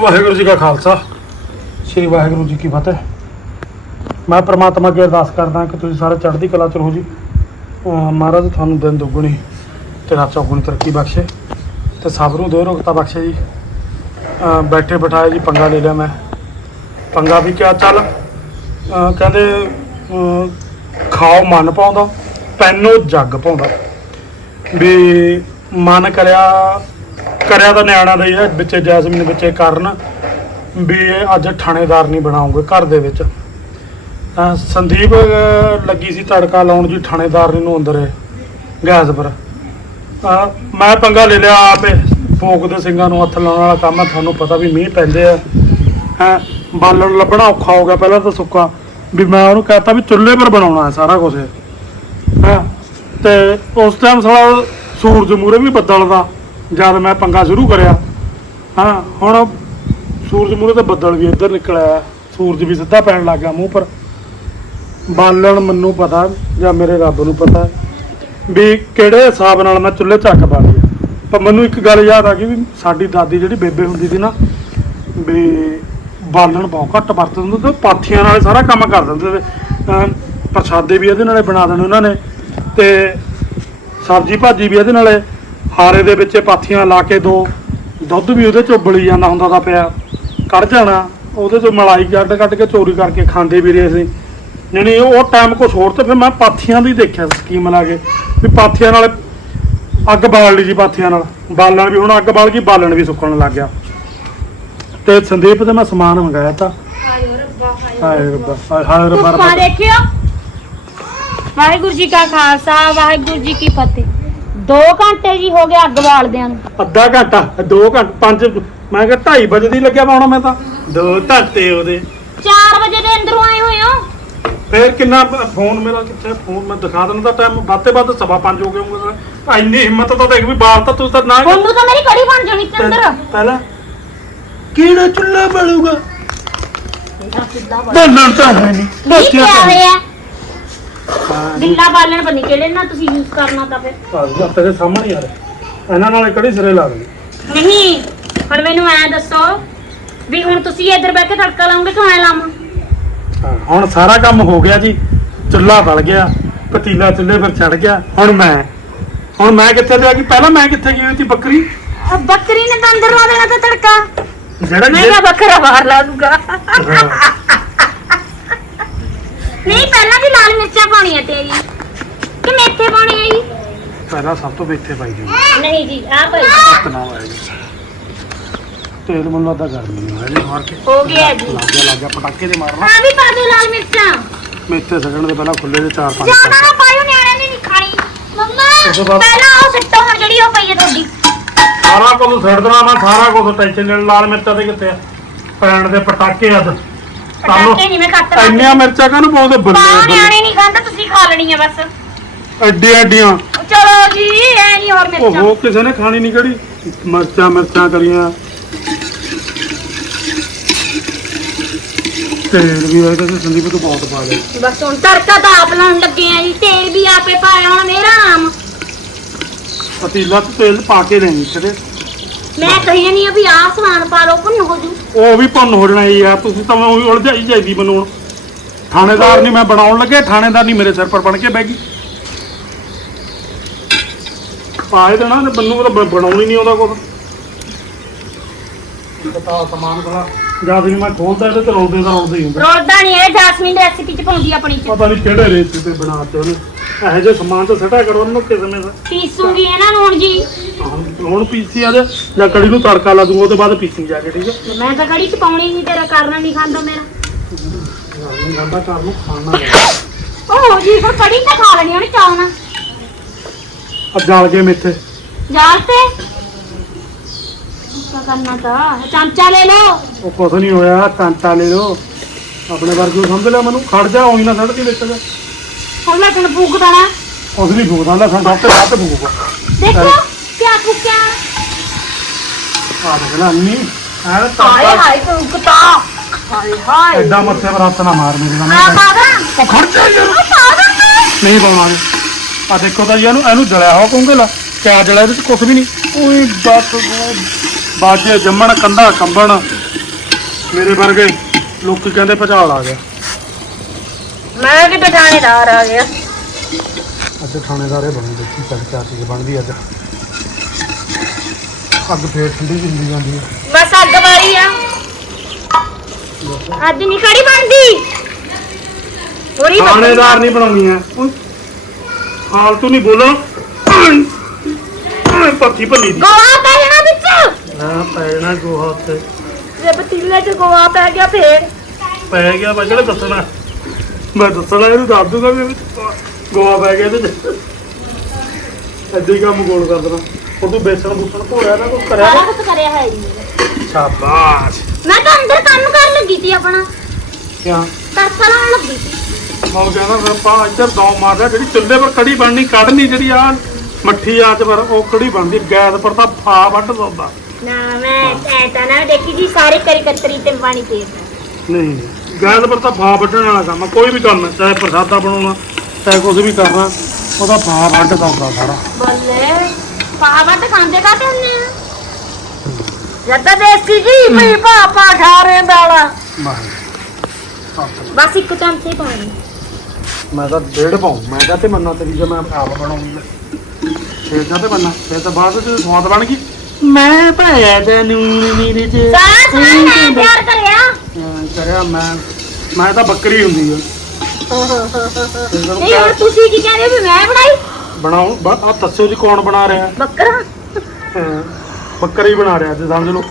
ਵਾਹਿਗੁਰੂ ਜੀ ਕਾ ਖਾਲਸਾ। ਸ੍ਰੀ ਵਾਹਿਗੁਰੂ ਜੀ ਕੀ ਫਤਿਹ। ਮੈਂ ਪ੍ਰਮਾਤਮਾ ਅੱਗੇ ਅਰਦਾਸ ਕਰਦਾ ਕਿ ਤੁਸੀਂ ਸਾਰੇ ਚੜ੍ਹਦੀ ਕਲਾ ਚ ਰਹੋ ਜੀ। ਅਹ ਮਹਾਰਾਜ, ਤੁਹਾਨੂੰ ਦਿਨ ਦੁੱਗਣੀ ਤੇ ਰਾਤ ਚੌਗੁਣੀ ਤਰੱਕੀ ਬਖਸ਼ੇ ਤੇ ਸਭ ਨੂੰ ਦੇ ਰੋਗਤਾ ਬਖਸ਼ੇ ਜੀ। ਅਹ ਬੈਠੇ ਬਿਠਾਏ ਜੀ, ਪੰਗਾ ਲੈ ਲਿਆ ਮੈਂ। ਪੰਗਾ ਵੀ ਕਿਹਾ ਚੱਲ? ਅਹ ਕਹਿੰਦੇ, ਅਹ ਖਾਓ, ਮਨ ਪਾਉਂਦਾ ਪੈਨੋ ਜੱਗ ਪਾਉਂਦਾ ਵੀ ਮਨ ਕਰਿਆ ਕਰਿਆ ਤਾਂ ਨਿਆਣਾ ਦਾ ਹੀ ਹੈ ਵਿੱਚੇ ਜੈਸਮੀਨ ਵਿੱਚੇ ਕਰਨ ਵੀ ਇਹ ਅੱਜ ਥਾਣੇਦਾਰ ਨਹੀਂ ਬਣਾਉਂਗੇ ਘਰ ਦੇ ਵਿੱਚ। ਤਾਂ ਸੰਦੀਪ ਅਹ, ਲੱਗੀ ਸੀ ਤੜਕਾ ਲਾਉਣ ਜੀ ਥਾਣੇਦਾਰ ਨੂੰ ਅੰਦਰ ਗੈਸ ਪਰ। ਤਾਂ ਮੈਂ ਪੰਗਾ ਲੈ ਲਿਆ ਆਪੇ ਫੋਕ ਦੇ ਸਿੰਘਾਂ ਨੂੰ ਹੱਥ ਲਾਉਣ ਵਾਲਾ ਕੰਮ ਹੈ ਤੁਹਾਨੂੰ ਪਤਾ ਵੀ ਮੀਂਹ ਪੈਂਦੇ ਆ। ਹੈ ਬਾਲਣ ਲੱਭਣਾ ਔਖਾ ਹੋ ਗਿਆ ਪਹਿਲਾਂ ਤਾਂ ਸੁੱਕਾ ਵੀ ਮੈਂ ਉਹਨੂੰ ਕਹਤਾ ਵੀ ਚੁੱਲ੍ਹੇ ਪਰ ਬਣਾਉਣਾ ਹੈ ਸਾਰਾ ਕੁਝ ਹਾਂ ਤੇ ਉਸ ਟਾਈਮ ਸਾਲਾ ਸੂਰਜ ਮੂਰੇ ਵੀ ਬੱਦਲ ਦਾ ਜਦ ਮੈਂ ਪੰਗਾ ਸ਼ੁਰੂ ਕਰਿਆ। ਹਾਂ, ਹੁਣ ਸੂਰਜ ਮੂਹਰੇ ਤੇ ਬੱਦਲ ਵੀ ਇੱਧਰ ਨਿਕਲ ਆਇਆ। ਸੂਰਜ ਵੀ ਸਿੱਧਾ ਪੈਣ ਲੱਗ ਗਿਆ ਮੂੰਹ ਪਰ। ਬਾਲਣ ਮੈਨੂੰ ਪਤਾ ਜਾਂ ਮੇਰੇ ਰੱਬ ਨੂੰ ਪਤਾ ਵੀ ਕਿਹੜੇ ਹਿਸਾਬ ਨਾਲ ਮੈਂ ਚੁੱਲ੍ਹੇ ਚੱਕ ਪਾ ਪਰ ਮੈਨੂੰ ਇੱਕ ਗੱਲ ਯਾਦ ਆ ਗਈ ਵੀ ਸਾਡੀ ਦਾਦੀ ਜਿਹੜੀ ਬੇਬੇ ਹੁੰਦੀ ਸੀ ਨਾ, ਵੀ ਬਾਲਣ ਬਹੁਤ ਘੱਟ ਵਰਤਦੇ ਹੁੰਦੇ ਤੇ ਪਾਥੀਆਂ ਨਾਲ ਸਾਰਾ ਕੰਮ ਕਰ ਦਿੰਦੇ ਤੇ ਪ੍ਰਸ਼ਾਦੇ ਵੀ ਇਹਦੇ ਨਾਲੇ ਬਣਾ ਦੇਣੇ ਉਹਨਾਂ ਨੇ ਤੇ ਸਬਜੀ ਭਾਜੀ ਵੀ ਇਹਦੇ ਨਾਲੇ ਹਾਰੇ ਦੇ ਵਿੱਚ ਪਾਥੀਆਂ ਲਾ ਕੇ ਦੋ। ਦੁੱਧ ਵੀ ਉਹਦੇ ਚੋਂ ਉਬਲੀ ਜਾਂਦਾ ਹੁੰਦਾ ਤਾਂ ਪਿਆ। ਕੱਢ ਜਾਣਾ। ਉਹਦੇ ਚੋਂ ਮਲਾਈ ਕੱਢ ਕੱਢ ਕੇ ਚੋਰੀ ਕਰਕੇ ਖਾਂਦੇ ਵੀ ਰਹੇ ਸੀ ਯਾਨੀ ਉਹ ਟਾਈਮ ਕੁਛ ਹੋਰ ਤੇ ਫਿਰ ਮੈਂ ਪਾਥੀਆਂ ਦੀ ਦੇਖਿਆ ਸਕੀਮ ਲਾ ਕੇ। ਵੀ ਪਾਥੀਆਂ ਨਾਲ ਅੱਗ ਬਾਲ ਲਈ ਜੀ ਪਾਥੀਆਂ ਨਾਲ। ਬਾਲਣ ਵੀ ਹੁਣ ਅੱਗ ਬਾਲ ਗਈ ਬਾਲਣ ਵੀ ਸੁੱਕਣ ਲੱਗ ਗਿਆ। ਤੇ ਸੰਦੀਪ ਤੇ ਮੈਂ ਸਮਾਨ ਮੰਗਾਇਆ ਤਾਂ। ਹਾਏ ਰੱਬਾ ਹਾਏ ਰੱਬਾ ਹਾਏ ਰੱਬਾ ਧੁੱਪਾਂ ਰੱਬਾ। ਦੇਖਿਓ। ਵਾਹਿਗੁਰੂ ਜੀ ਕਾ ਖਾਲਸਾ ਵਾਹਿਗੁਰੂ ਜੀ ਕੀ ਫਤਿਹ। 2 ਘੰਟੇ ਜੀ ਹੋ ਗਏ ਅੱਗ ਬਾਲਦਿਆਂ ਨੂੰ। ਅੱਧਾ ਘੰਟਾ 2 ਘੰਟੇ 5 ਮੈਂ ਕਿਹਾ 2:30 ਵਜੇ ਦੀ ਲੱਗਿਆ ਪਾਉਣਾ ਮੈਂ ਤਾਂ। ਦੋ ਘੰਟੇ ਉਹਦੇ। 4 ਵਜੇ ਦੇ ਅੰਦਰੋਂ ਆਏ ਹੋਏ ਹੋ? ਫੇਰ ਕਿੰਨਾ ਫੋਨ ਮੇਰਾ ਕਿੱਥੇ ਫੋਨ ਮੈਂ ਦਿਖਾ ਤਾਂ ਟਾਈਮ ਵੱਧ ਵੱਧ ਸਵਾ ਪੰਜ ਹੋ ਗਏ ਹੋਣਗੇ ਇੰਨੀ ਹਿੰਮਤ ਤਾਂ ਦੇਖ ਵੀ ਬਾਹਰ ਤਾਂ ਤੂੰ ਤਾਂ ਨਾ ਤੁਹਾਨੂੰ ਤਾਂ ਮੇਰੀ ਕੜੀ ਬਣ ਜਾਣੀ ਤੇ ਅੰਦਰ। ਪਹਿਲਾਂ ਕਿਹੜਾ ਚੁੱਲ੍ਹਾ ਬਲੂਗਾ ਇਹਦਾ ਸਿੱਧਾ ਬਣ ਬਾਲਣ ਤਾਂ ਹੈ ਨਹੀਂ ਕੀ ਬਾਕੀਆਂ ਪਿਆ ਤਾਂ ਹੋਇਆ ਹਾਂ ਗਿੱਲਾ ਬਾਲਣ ਬਣੀ ਕਿਹੜੇ ਨਾਲ ਤੁਸੀਂ ਯੂਜ਼ ਕਰਨਾ ਤਾਂ ਫਿਰ। ਆ ਤੇਰੇ ਸਾਹਮਣੇ ਯਾਰ ਇਹਨਾਂ ਨਾਲ ਕਿਹੜੀ ਸਿਰੇ ਲਾ ਦੇਣੀ? ਨਹੀਂ ਹੁਣ ਮੈਨੂੰ ਐ ਦੱਸੋ ਵੀ ਹੁਣ ਤੁਸੀਂ ਇੱਧਰ ਬਹਿ ਕੇ ਤੜਕਾ ਲਾਉਂਗੇ ਕਿ ਮੈਂ ਲਾਵਾਂ? ਹੁਣ ਸਾਰਾ ਕੰਮ ਹੋ ਗਿਆ ਜੀ। ਚੁੱਲ੍ਹਾ ਬਲ ਗਿਆ ਪਤੀਲਾ ਚੁੱਲ੍ਹੇ ਪਰ ਚੜ ਗਿਆ। ਹੁਣ ਮੈਂ ਹੁਣ ਮੈਂ ਕਿੱਥੇ ਤੇ ਆ ਗਈ? ਪਹਿਲਾਂ ਮੈਂ ਕਿੱਥੇ ਗਈ ਹੋਈ ਸੀ ਬੱਕਰੀ? ਆਹ ਬੱਕਰੀ ਨੇ ਤਾਂ ਅੰਦਰ ਲਾ ਦੇਣਾ ਤਾਂ ਤੜਕਾ। ਜਿਹੜਾ ਮੈਂ ਕਿਹਾ ਬੱਕਰਾ ਬਾਹਰ ਲਾ ਦੂਗਾ। ਨਹੀਂ ਪਹਿਲਾਂ ਵੀ ਲਾਲ ਮਿਰਚਾਂ ਪਾਉਣੀਆਂ ਤੇਰੀ। ਕਿ ਮੇਥੇ ਪਾਉਣੇ ਆ ਜੀ? ਪਹਿਲਾਂ ਸਭ ਤੋਂ ਬੇਥੇ ਪਾਈ ਜੀ ਨਹੀਂ ਜੀ ਆ ਭਾਈ ਨਾ। ਆਇਆ ਜੀ। ਤੇਲ ਮੈਨੂੰ ਲੱਗਦਾ ਗਰਮੀ ਹੋਇਆ ਜੀ ਮਾਰ ਕੇ। ਹੋ ਗਿਆ ਜੀ। ਲੱਗ ਗਿਆ ਲੱਗ ਗਿਆ ਪਟਾਕੇ ਦੇ ਮਾਰਨਾ। ਆ ਵੀ ਪਾ ਦਿਓ ਲਾਲ ਮਿਰਚਾਂ। ਮੇਥੇ ਸਗਣ ਦੇ ਪਹਿਲਾਂ ਖੁੱਲੇ ਦੇ ਚਾਰ ਪੰਜ ਜ਼ਿਆਦਾ ਨਾ ਪਾਇਓ ਨਿਆਣਿਆਂ ਨੇ ਨਹੀਂ ਖਾਣੀ। ਉਸ ਤੋਂ ਮੰਮਾ ਬਾਅਦ- ਪਹਿਲਾਂ ਉਹ ਸਿੱਟੋ ਹੁਣ ਜਿਹੜੀ ਉਹ ਪਈ ਹੈ ਤੁਹਾਡੀ। ਸਾਰਾ ਕੁਝ ਛੱਡ ਦੇਣਾ ਮੈਂ ਸਾਰਾ ਕੁਝ ਟੈਨਸ਼ਨ ਲੈਣ ਲਾਲ ਮਿਰਚਾਂ ਦੇ ਕਿੱਥੇ ਆ? ਪੈਣ ਦੇ ਪਟਾਕੇ ਅੱਜ ਪਟਾਕੇ ਨਹੀਂ ਮੈਂ ਕੱਟ ਇੰਨੀਆਂ ਮਿਰਚਾਂ ਕਾਹਨੂੰ ਪਾਉਂਦੇ? ਪਾ ਬੱਲੇ ਬੱਲੇ ਨਿਆਣੇ ਨਹੀਂ ਖਾਂਦਾ ਤੁਸੀਂ ਖਾ ਲੈਣੀਆਂ ਬਸ। ਐਡੀਆਂ ਐਡੀਆਂ। ਚਲੋ ਜੀ ਐ ਨਹੀਂ ਹੋਰ ਮਿਰਚਾਂ। ਓਹੋ ਕਿਸੇ ਨੇ ਖਾਣੀ ਨਹੀਂ ਕਿਹੜੀ? ਮਿਰਚਾਂ ਮਿਰਚਾਂ ਕਰੀਆਂ। ਤੇਲ ਵੀ ਹੋਇਆ ਤੇ ਸੰਦੀਪ ਤੋਂ ਬਹੁਤ ਪਾ ਲਿਆ। ਬਸ ਹੁਣ ਤੜਕਾ ਤਾਂ ਆਪ ਲਾਉਣ ਲੱਗੇ ਆ ਜੀ ਤੇਲ ਵੀ ਆਪੇ ਪਾਇਆ ਹੁਣ ਮੇਰਾ ਨਾਮ। ਪਤੀਲਾ ਤੇ ਤੇਲ ਪਾ ਕੇ ਲੈਣੀ ਕਿਤੇ ਮੈਂ ਕਹੀ ਨਹੀਂ ਆ ਵੀ ਆਹ ਸਮਾਨ ਪਾ ਲਓ ਭੁੰਨ ਹੋ ਜੂ। ਉਹ ਵੀ ਭੁੰਨ ਹੋ ਜਾਣਾ ਯਾਰ ਤੁਸੀਂ ਤਾਂ ਉਹੀ ਉਲਝਾਈ ਜਾਈਦੀ ਮੈਨੂੰ ਹੁਣ। ਥਾਣੇਦਾਰ ਨਹੀਂ ਮੈਂ ਬਣਾਉਣ ਲੱਗੇ ਥਾਣੇਦਾਰ ਨਹੀਂ ਮੇਰੇ ਸਿਰ ਪਰ ਬਣ ਕੇ ਬਹਿ ਗਈ। ਪਾਏ ਦੇਣਾ ਤੇ ਮੈਨੂੰ ਤਾਂ ਬ- ਬਣਾਉਣੀ ਨਹੀਂ ਆਉਂਦਾ ਕੁਝ ਪਤਾ ਸਮਾਨ ਬਣਾ ਜਦ ਵੀ ਮੈਂ ਖੋਲਦਾ ਇਹਦੇ ਤੇ ਰੋਲਦੇ ਦਾ ਰੋਲਦੇ ਹੀ ਹੁੰਦਾ। ਰੋਲਦਾ ਨਹੀਂ ਇਹ ਜੈਸਮੀਨ ਰੈਸਿਪੀ ਚ ਪਾਉਂਦੀ ਆ ਆਪਣੀ ਚ। ਪਤਾ ਨਹੀਂ ਕਿਹੜੇ ਰੇਤ ਤੇ ਬਣਾਤੇ ਉਹਨੇ। ਇਹੋ ਜਿਹੇ ਸਮਾਨ ਤੇ ਸਟਾ ਕਰੋ ਉਹਨੂੰ ਕਿਸੇ ਸਮੇਂ ਦਾ। ਪੀਸੂਗੀ ਇਹਨਾਂ ਨੂੰ ਹੁਣ ਜੀ। ਹੁਣ ਪੀਸੀ ਆ ਜੇ ਜਾਂ ਕੜੀ ਨੂੰ ਤੜਕਾ ਲਾ ਦੂੰਗਾ ਉਹਦੇ ਬਾਅਦ ਪੀਸੀ ਜਾ ਕੇ ਠੀਕ ਹੈ? ਮੈਂ ਤਾਂ ਕੜੀ ਚ ਪਾਉਣੀ ਨਹੀਂ ਤੇਰਾ ਕਰਨਾ ਨਹੀਂ ਖਾਂਦਾ ਮੇਰਾ। ਨਹੀਂ ਗੰਦਾ ਘਰ ਨੂੰ ਖਾਣਾ ਲੈ ਉਹ ਜੀ ਫਿਰ ਕੜੀ ਤਾਂ ਖਾ ਲੈਣੀ ਉਹਨੇ ਚਾਉਣਾ ਆ ਜਲ ਗਏ ਮੇਥੇ। ਜਾਲ ਤੇ? ਕੀ ਕਰਨਾ ਤਾਂ? ਚਮਚਾ ਲੈ ਲਓ। ਉਹ ਕੁਛ ਨਹੀਂ ਹੋਇਆ ਕਾਂਟਾ ਲੈ ਲਓ। ਆਪਣੇ ਵਰਗੇ ਨੂੰ ਸਮਝ ਲਿਆ ਮੈਨੂੰ? ਖੜ ਜਾ ਉਹੀ ਨਾ ਸੜਕ ਵਿੱਚ ਜਾ। ਤੈਨੂੰ ਫੂਕ ਦੇਣਾ ਉਸ ਨਹੀਂ ਫੂਕਦਾ ਲੈ ਸੰਦਾ ਤੇ ਬਾਤ ਫੂਕੂਗਾ ਦੇਖੋ ਕਿਆ ਫੂਕਿਆ। ਆ ਦੇਖ ਲੈ ਅੰਨੀ। ਐ ਹਾਏ ਤਾਂ ਹਾਏ ਫੂਕਤਾ। ਹਾਏ ਹਾਏ। ਐਡਾ ਮੱਥੇ ਪਰ ਹੱਥ ਨਾ ਮਾਰ ਮੇਰੇ ਆ ਨਾਲ ਪਾਦਾ ਉਹ ਖੜ ਜਾ ਯਾਰ। ਆ ਪਾਦਾ ਨਹੀਂ ਪਾਉਣਾ ਆ ਦੇਖੋ ਤਾਂ ਜੀ ਇਹਨੂੰ ਇਹਨੂੰ ਜਲਿਆ ਹੋ ਕਹੂੰਗੇ ਲਾ। ਕਿਆ ਜਲਿਆ ਇਹਦੇ ਚ ਕੁਛ ਵੀ ਨਹੀਂ। ਉਹੀ ਬਸ ਬਾਜੇ ਜੰਮਣ ਕੰਧਾ ਕੰਬਣ। ਮੇਰੇ ਵਰਗੇ ਲੋਕੀ ਕਹਿੰਦੇ ਭਚਾਲ ਆ ਗਿਆ। ਮੈਂ ਕਿ ਟਾਣੇਦਾਰ ਆ ਗਿਆ। ਅੱਜ ਥਾਣੇਦਾਰੇ ਬਣੀ ਦੇਖੀ ਚੱਲ ਕਿਆ ਚੀਜ਼ ਬਣਦੀ ਅੱਜ। ਅੱਗ ਫੇਰ ਠੰਡੀ ਜਿੰਦੀ ਜਾਂਦੀ ਹੈ ਬਸ ਅੱਗ ਵਾਲੀ ਆ। ਅੱਜ ਨਹੀਂ ਖੜੀ ਬਣਦੀ। ਥੋੜੀ ਥਾਣੇਦਾਰ ਨਹੀਂ ਬਣਾਉਣੀ ਹੈ ਹਾਲਤੂ ਨਹੀਂ ਬੋਲਣਾ। ਪੱਥੀ ਭੰਨੀ ਦੀ। ਗੋਆ ਪੈ ਜਾਣਾ ਵਿੱਚ। ਨਾ ਪੈਣਾ ਗੋਹਾ ਤੇ ਜੇ ਪਤੀਲੇ 'ਚ ਗੋਆ ਪੈ ਗਿਆ ਫੇਰ। ਪੈ ਗਿਆ ਮੈਂ ਕਿਹੜਾ ਦੱਸਣਾ। ਮੈਂ ਦੱਸਣਾ ਇਹਨੂੰ ਦੱਸ ਦੂੰਗਾ ਵੀ ਗੋਆ ਪੈ ਗਿਆ ਤੇ ਏਦਾਂ ਹੀ ਕੰਮ ਗੋਲ ਕਰ ਦੇਣਾ। ਉਹ ਤੂੰ ਬੇਸਣ ਬੂਸਣ ਭੋਇਆ ਨਾ ਕੁਝ ਕਰਿਆ ਸਾਰਾ ਨਾ ਕੁਝ ਕਰਿਆ ਹੈ ਜੀ। ਸ਼ਾਬਾਸ਼। ਮੈਂ ਤਾਂ ਅੰਦਰ ਕੰਮ ਕਰਨ ਲੱਗੀ ਸੀ ਆਪਣਾ। ਕਿਆ? ਤੜਕਾ ਲਾਉਣ ਲੱਗੀ ਸੀ। ਮੈਂ ਕਹਿੰਦਾ ਫਿਰ ਆਪਾਂ ਇੱਧਰ ਦੌ ਮਾਰਦਾ ਜਿਹੜੀ ਚੁੱਲ੍ਹੇ ਪਰ ਕੜੀ ਬਣਨੀ ਕੱਢਣੀ ਜਿਹੜੀ ਆ ਮੱਠੀ ਆਚ ਪਰ ਉਹ ਕੜੀ ਬਣਦੀ ਗੈਸ ਪਰ ਤਾਂ ਫਾ ਵੱਢ ਦਉਂਦਾ ਨਾ ਮੈਂ ਐ ਤਾਂ ਨਾ ਦੇਖੀ ਜੀ ਸਾਰੇ ਕਰੀ ਕਤਰੀ ਤੇ ਪਾਣੀ ਤੇ ਨਹੀਂ। ਗੈਸ ਪਰ ਤਾਂ ਫਾ ਵੱਢਣ ਵਾਲਾ ਕੰਮ ਆ, ਕੋਈ ਵੀ ਕੰਮ ਹੈ, ਚਾਹੇ ਪ੍ਰਸਾਦਾ ਬਣਾਉਣਾ ਚਾਹੇ ਕੁਝ ਵੀ ਕਰਨਾ ਉਹਦਾ ਫਾ ਵੱਢ ਦਉਂਦਾ ਸਾਰਾ। ਬੱਲੇ ਪਾਵਾ ਤਾਂ ਖਾਂਦੇ ਕਾਤੇ ਹੁੰਨੇ ਆ? ਤਾਂ ਦੇਸੀ ਜੀ ਵੀ ਪਾਪਾ ਖਾ ਰਹੇ ਦਾਲਾ। ਮਾਹ ਬਸ ਇੱਕ ਚਮਚੇ ਪਾਣੀ। ਮੈਂ ਤਾਂ ਡੇਢ ਪਾਉਂ ਮੈਂ ਕਹਤੇ ਮੰਨਾ ਤੇਰੀ ਜੇ ਮੈਂ ਆਪ ਬਣਾਉਂਗੀ। ਫੇਰ ਕਹਤੇ ਮੰਨਾ? ਫੇਰ ਤਾਂ ਬਾਅਦ ਵਿੱਚ ਸਵਾਦ ਬਣ ਗਈ। ਮੈਂ ਪਾਇਆ ਤੇ ਨੂਨ ਮੇਰੇ ਚ ਸਾਰਾ ਸਮਾਨ ਮੈਂ ਤਿਆਰ ਕਰਿਆ। ਹਾਂ, ਕਰਿਆ ਮੈਂ। ਮੈਂ ਤਾਂ ਬੱਕਰੀ ਹੁੰਦੀ ਆ। ਨਹੀਂ ਹੁਣ ਤੁਸੀਂ ਕੀ ਕਹਿੰਦੇ ਵੀ ਮੈਂ ਬਣਾਈ? ਬਣਾਉ ਆ ਦੱਸੋ ਜੀ ਕੌਣ ਬਣਾ ਰਿਹਾ? ਬੱਕਰਾ। ਹਾਂ, ਬੱਕਰੀ ਬਣਾ ਰਿਹਾ ਤੇ ਸਮਝ ਲਓ।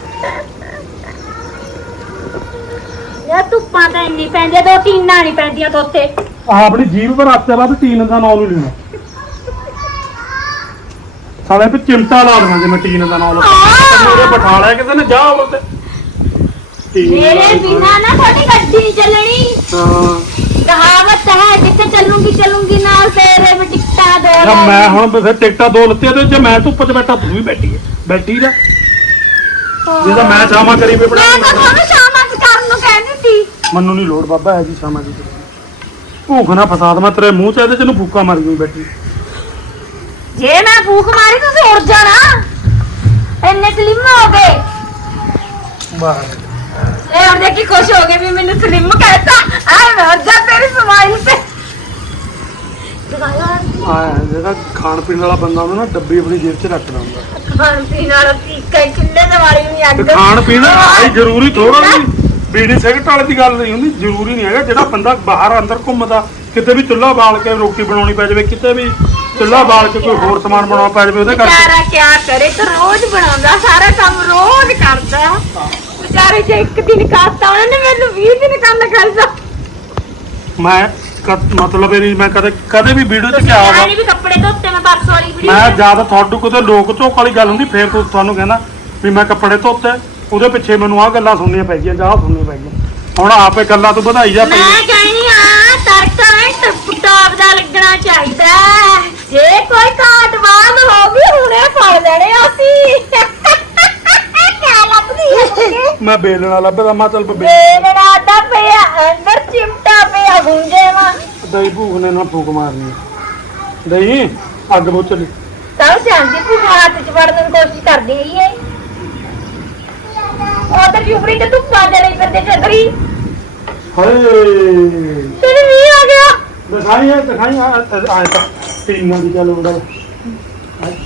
ਯਾ ਧੁੱਪਾਂ ਤਾਂ ਇੰਨੀ ਪੈਂਦੀਆਂ ਦੋ ਟੀਨਾਂ ਨਹੀਂ ਪੈਂਦੀਆਂ ਤੋਂ ਉੱਤੇ ਆਪਣੀ ਜੀਭ ਪਰ ਹੱਥ ਬਾਅਦ ਟੀਨ ਦਾ ਨਹੀਂ ਲੈਣਾ। ਸਾਲੇ ਤੇ ਚਿਮਟਾ ਲਾ ਦੇਣਾ ਜੇ ਮੈਂ ਟੀਨ ਦਾ ਨਾਮ! ਲੱਗਾ ਬਿਠਾ ਲਿਆ ਕਿਸੇ ਨੇ ਜਾ ਉਹ ਤੇ ਟੀਨ ਮੇਰੇ। ਬਿਨਾ ਨਾ ਤੁਹਾਡੀ ਗੱਡੀ ਚੱਲਣੀ। ਹਾਂ। ਕਹਾਵਤ ਹੈ ਜਿੱਥੇ ਚੱਲੂਗੀ ਚੱਲੂਗੀ ਨਾਲ ਤੇਰੇ ਮੈਂ ਟਿਕਟਾਂ ਦੋ ਯਾਰ ਮੈਂ ਹੁਣ ਫਿਰ ਟਿਕਟਾਂ ਦੋ ਲੱਤੀਆਂ ਤੇ ਜੇ ਮੈਂ ਧੁੱਪ 'ਚ ਬੈਠਾ ਤੂੰ ਵੀ ਬੈਠੀ ਹੈ ਬੈਠੀ ਜਾ ਜੇ ਤਾਂ ਮੈਂ ਸ਼ਾਮਾਂ ਕਰੀ ਵੀ ਬਣਾ ਮੈਂ ਤਾਂ ਤੁਹਾਨੂੰ ਸ਼ਾਮਾਂ ਕਰਨ ਨੂੰ ਕਹਿੰਦੀ ਸੀ ਮੈਨੂੰ ਨਹੀਂ ਲੋੜ ਬਾਬਾ ਹੈ ਜੀ ਸ਼ਾਮਾਂ ਦੀ। ਭੂਖ ਨਾ ਫਸਾਦ ਮੈਂ ਤੇਰੇ ਮੂੰਹ 'ਚ ਇਹਦੇ 'ਚ ਨੂੰ ਫੂਕਾ ਮਾਰੀ ਹੋਈ ਬੈਠੀ। ਜੇ ਮੈਂ ਫੂਕ ਮਾਰੀ ਤੁਸੀਂ ਉੜ ਜਾਣਾ। ਇੰਨੇ ਸਲਿਮ ਹੋ ਗਏ। ਬਾਹਰ ਇਹ ਹੁਣ ਦੇਖ ਕੇ ਖੁਸ਼ ਹੋ ਗਏ ਵੀ ਮੈਨੂੰ ਸਲਿਮ ਕਹਿਤਾ। ਆ ਮੈਂ ਉੜ ਜਾ ਤੇਰੀ ਸਮਾਈਲ ਤੇ। ਆ। ਜਿਹੜਾ ਖਾਣ ਪੀਣ ਵਾਲਾ ਬੰਦਾ ਹੁੰਦਾ ਨਾ ਡੱਬੀ ਆਪਣੀ ਜੇਬ 'ਚ ਰੱਖਦਾ ਹੁੰਦਾ ਖਾਣ ਪੀਣ ਵਾਲਾ ਟੀਕਾ ਕਿੰਨੇ ਦਵਾਰੀ ਨਹੀਂ ਤੇ ਅੱਗ। ਖਾਣ ਪੀਣ ਆਈ ਜ਼ਰੂਰੀ ਥੋੜਾ ਨਹੀਂ। ਬੀੜੀ ਸਿਗਰਟ ਵਾਲੇ ਦੀ ਗੱਲ ਨਹੀਂ ਹੁੰਦੀ ਜ਼ਰੂਰੀ ਨਹੀਂ ਹੈਗਾ। ਜਿਹੜਾ ਬੰਦਾ ਬਾਹਰ ਅੰਦਰ ਘੁੰਮਦਾ ਕਿਤੇ ਵੀ ਚੁੱਲ੍ਹਾ ਬਾਲ ਕੇ ਰੋਟੀ ਬਣਾਉਣੀ ਪੈ ਜਾਵੇ ਕਿਤੇ ਵੀ। ਚੁੱਲ੍ਹਾ ਬਾਲ ਕੇ ਕੋਈ ਹੋਰ ਸਮਾਨ ਬਣਾਉਣਾ ਪੈ ਜਾਵੇ ਉਹਦੇ ਕਰਕੇ। ਵਿਚਾਰਾ ਕਿਆ ਕਰੇ ਤਾਂ ਰੋਜ਼ ਬਣਾਉਂਦਾ ਸਾਰਾ ਕੰਮ ਰੋਜ਼ ਕਰਦਾ। ਵਿਚਾਰੇ ਜੇ ਇੱਕ ਦਿਨ ਕਰਤਾ ਉਹਨੇ ਮੈਨੂੰ 20 ਦਿਨ ਕੰਮ ਕਰਦਾ। ਮੈਂ ਕ- ਮਤਲਬ ਇਹ ਨਹੀਂ ਮੈਂ ਕਦੇ ਕਦੇ ਵੀ ਵੀਡੀਓ 'ਚ ਤੁਸੀਂ ਕਿਹਾ ਹੋਗਾ ਨੀ ਵੀ ਕੱਪੜੇ ਧੋਤੇ ਮੈਂ ਪਰਸੋਂ ਵਾਲੀ ਵੀਡੀਓ ਮੈਂ ਜਦ ਤੁਹਾਨੂੰ ਕਿਤੇ ਲੋਕ ਝੋਕ ਵਾਲੀ ਗੱਲ ਹੁੰਦੀ ਫੇਰ ਤੁ- ਤੁਹਾਨੂੰ ਕਹਿੰਦਾ ਵੀ ਮੈਂ ਕੱਪੜੇ ਧੋਤੇ ਉਹਦੇ ਪਿੱਛੇ ਮੈਨੂੰ ਆਹ ਗੱਲਾਂ ਸੁਣਨੀਆਂ ਪੈ ਗਈਆਂ ਜਾਂ ਆਹ ਸੁਣਨੀਆਂ ਪੈ ਗਈਆਂ। ਹੁਣ ਆਪੇ ਗੱਲਾਂ ਤੋਂ ਵਧਾਈ ਜਾ ਪਈ ਮੈਂ ਕਹਿੰਦੀ ਆ ਤੜਕਾ ਟਾਪ ਦਾ ਲੱਗਣਾ ਚਾਹੀਦਾ। ਹੈ। ਜੇ ਕੋਈ ਕਾਟ ਬਾਦ ਹੋ ਗਈ ਹੁਣੇ ਫੜ ਲੈਣੇ ਅਸੀਂ। ਕਿਆ ਲੱਭਦੀ ਹੈ ਮੈਂ ਬੇਲਣਾ ਲੱਭਦਾ ਮੈਂ ਚੱਲ ਬੇ ਬੇਲੜਾ ਦਾ ਪਿਆ ਅੰਦਰ ਚਿਮਟਾ ਪਿਆ ਗੁੰਜੇ ਮਾਂ ਦਹੀਂ ਭੂਖ ਨੇ ਨਾ ਫੂਕ ਮਾਰਨੀ। ਦਹੀਂ ਅੱਗ ਬੁੱਝ ਚਲੀ ਸਭ ਸ਼ਾਂਤੀ ਪੂਰੀ ਹੱਥ ਚ ਫੜਨ ਦੀ ਕੋਸ਼ਿਸ਼ ਕਰਦੀ ਹੈ ਉਹ ਤਾਂ ਚੁਪੜੀ ਤੇ ਤੂੰ ਪਾ ਦੇ ਰਹੀ ਫਿਰਦੇ ਚੱਦਰੀ। ਹਾਏ। ਤੇਰੇ ਵੀ ਆ ਗਿਆ। ਦਿਖਾਈ ਹੈ ਦਿਖਾਈ ਆ ਆਏ ਤਾਂ ਟੀਨਾਂ ਦੀ ਚੱਲ ਉਹਦਾ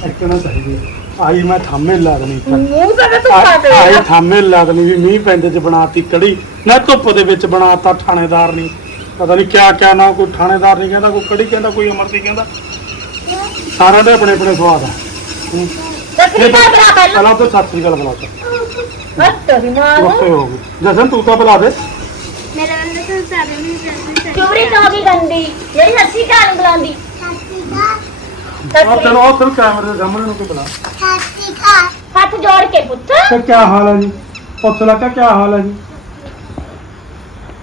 ਐਕਟਣਾ ਚਾਹੀਦੀ ਹੈ। ਆਈ ਮੈਂ ਥਾਮੇ ਲਾ ਦੇਣੀ ਇੱਥੇ। ਮੂੰਹ ਤੇ ਤੂੰ ਪਾ ਦੇ। ਆਈ ਥਾਮੇ ਲਾ ਦੇਣੀ ਵੀ ਮੀਂਹ ਪੈਂਦੇ ਚ ਬਣਾਤੀ ਕੜੀ। ਨਾ ਧੁੱਪ ਦੇ ਵਿੱਚ ਬਣਾਤਾ ਥਾਣੇਦਾਰ ਨਹੀਂ ਪਤਾ ਨਹੀਂ ਕਿਆ ਕਿਆ ਨਾ ਕੋਈ ਥਾਣੇਦਾਰ ਨਹੀਂ ਕਹਿੰਦਾ ਕੋਈ ਕੜੀ ਕਹਿੰਦਾ ਕੋਈ ਅਮਰਤੀ ਕਹਿੰਦਾ। ਸਾਰਿਆਂ ਦੇ ਆਪਣੇ ਆਪਣੇ ਸਵਾਦ ਆ। ਹੂੰ। ਦੱਸੀ ਕਾ ਬਰਾ ਪਹਿਲਾਂ। ਪਹਿਲਾਂ ਤਾਂ ਸਤਿ ਸ੍ਰੀ ਅਕਾਲ ਬੁਲਾ ਤਾ ਹੱਥ ਦੀ ਮਾਂ। ਉੱਥੇ ਹੋ ਗਈ। ਜਸਨ ਤੂੰ ਤਾਂ ਬੁਲਾ ਦੇ। ਮੇਰਾ ਨਾਮ ਤਾਂ ਸਾਰੇ ਨੂੰ ਜਸਨ ਚੁਪੜੀ ਤੋਂ ਵੀ ਗੰਦੀ। ਜਿਹੜੀ ਹੱਸੀ ਕਾਲ ਬੁਲਾਉਂਦੀ। ਆ ਚਲੋ ਉਹ ਫਿਰ ਕੈਮਰੇ ਦੇ ਸਾਹਮਣੇ ਨੂੰ ਕੋਈ ਬੁਲਾ। ਹੱਥ ਜੋੜ ਕੇ ਪੁੱਤ। ਤੇ ਕੀ ਹਾਲ ਹੈ ਜੀ? ਪੁੱਛ ਲਾ ਕਿ ਕੀ ਹਾਲ ਹੈ ਜੀ?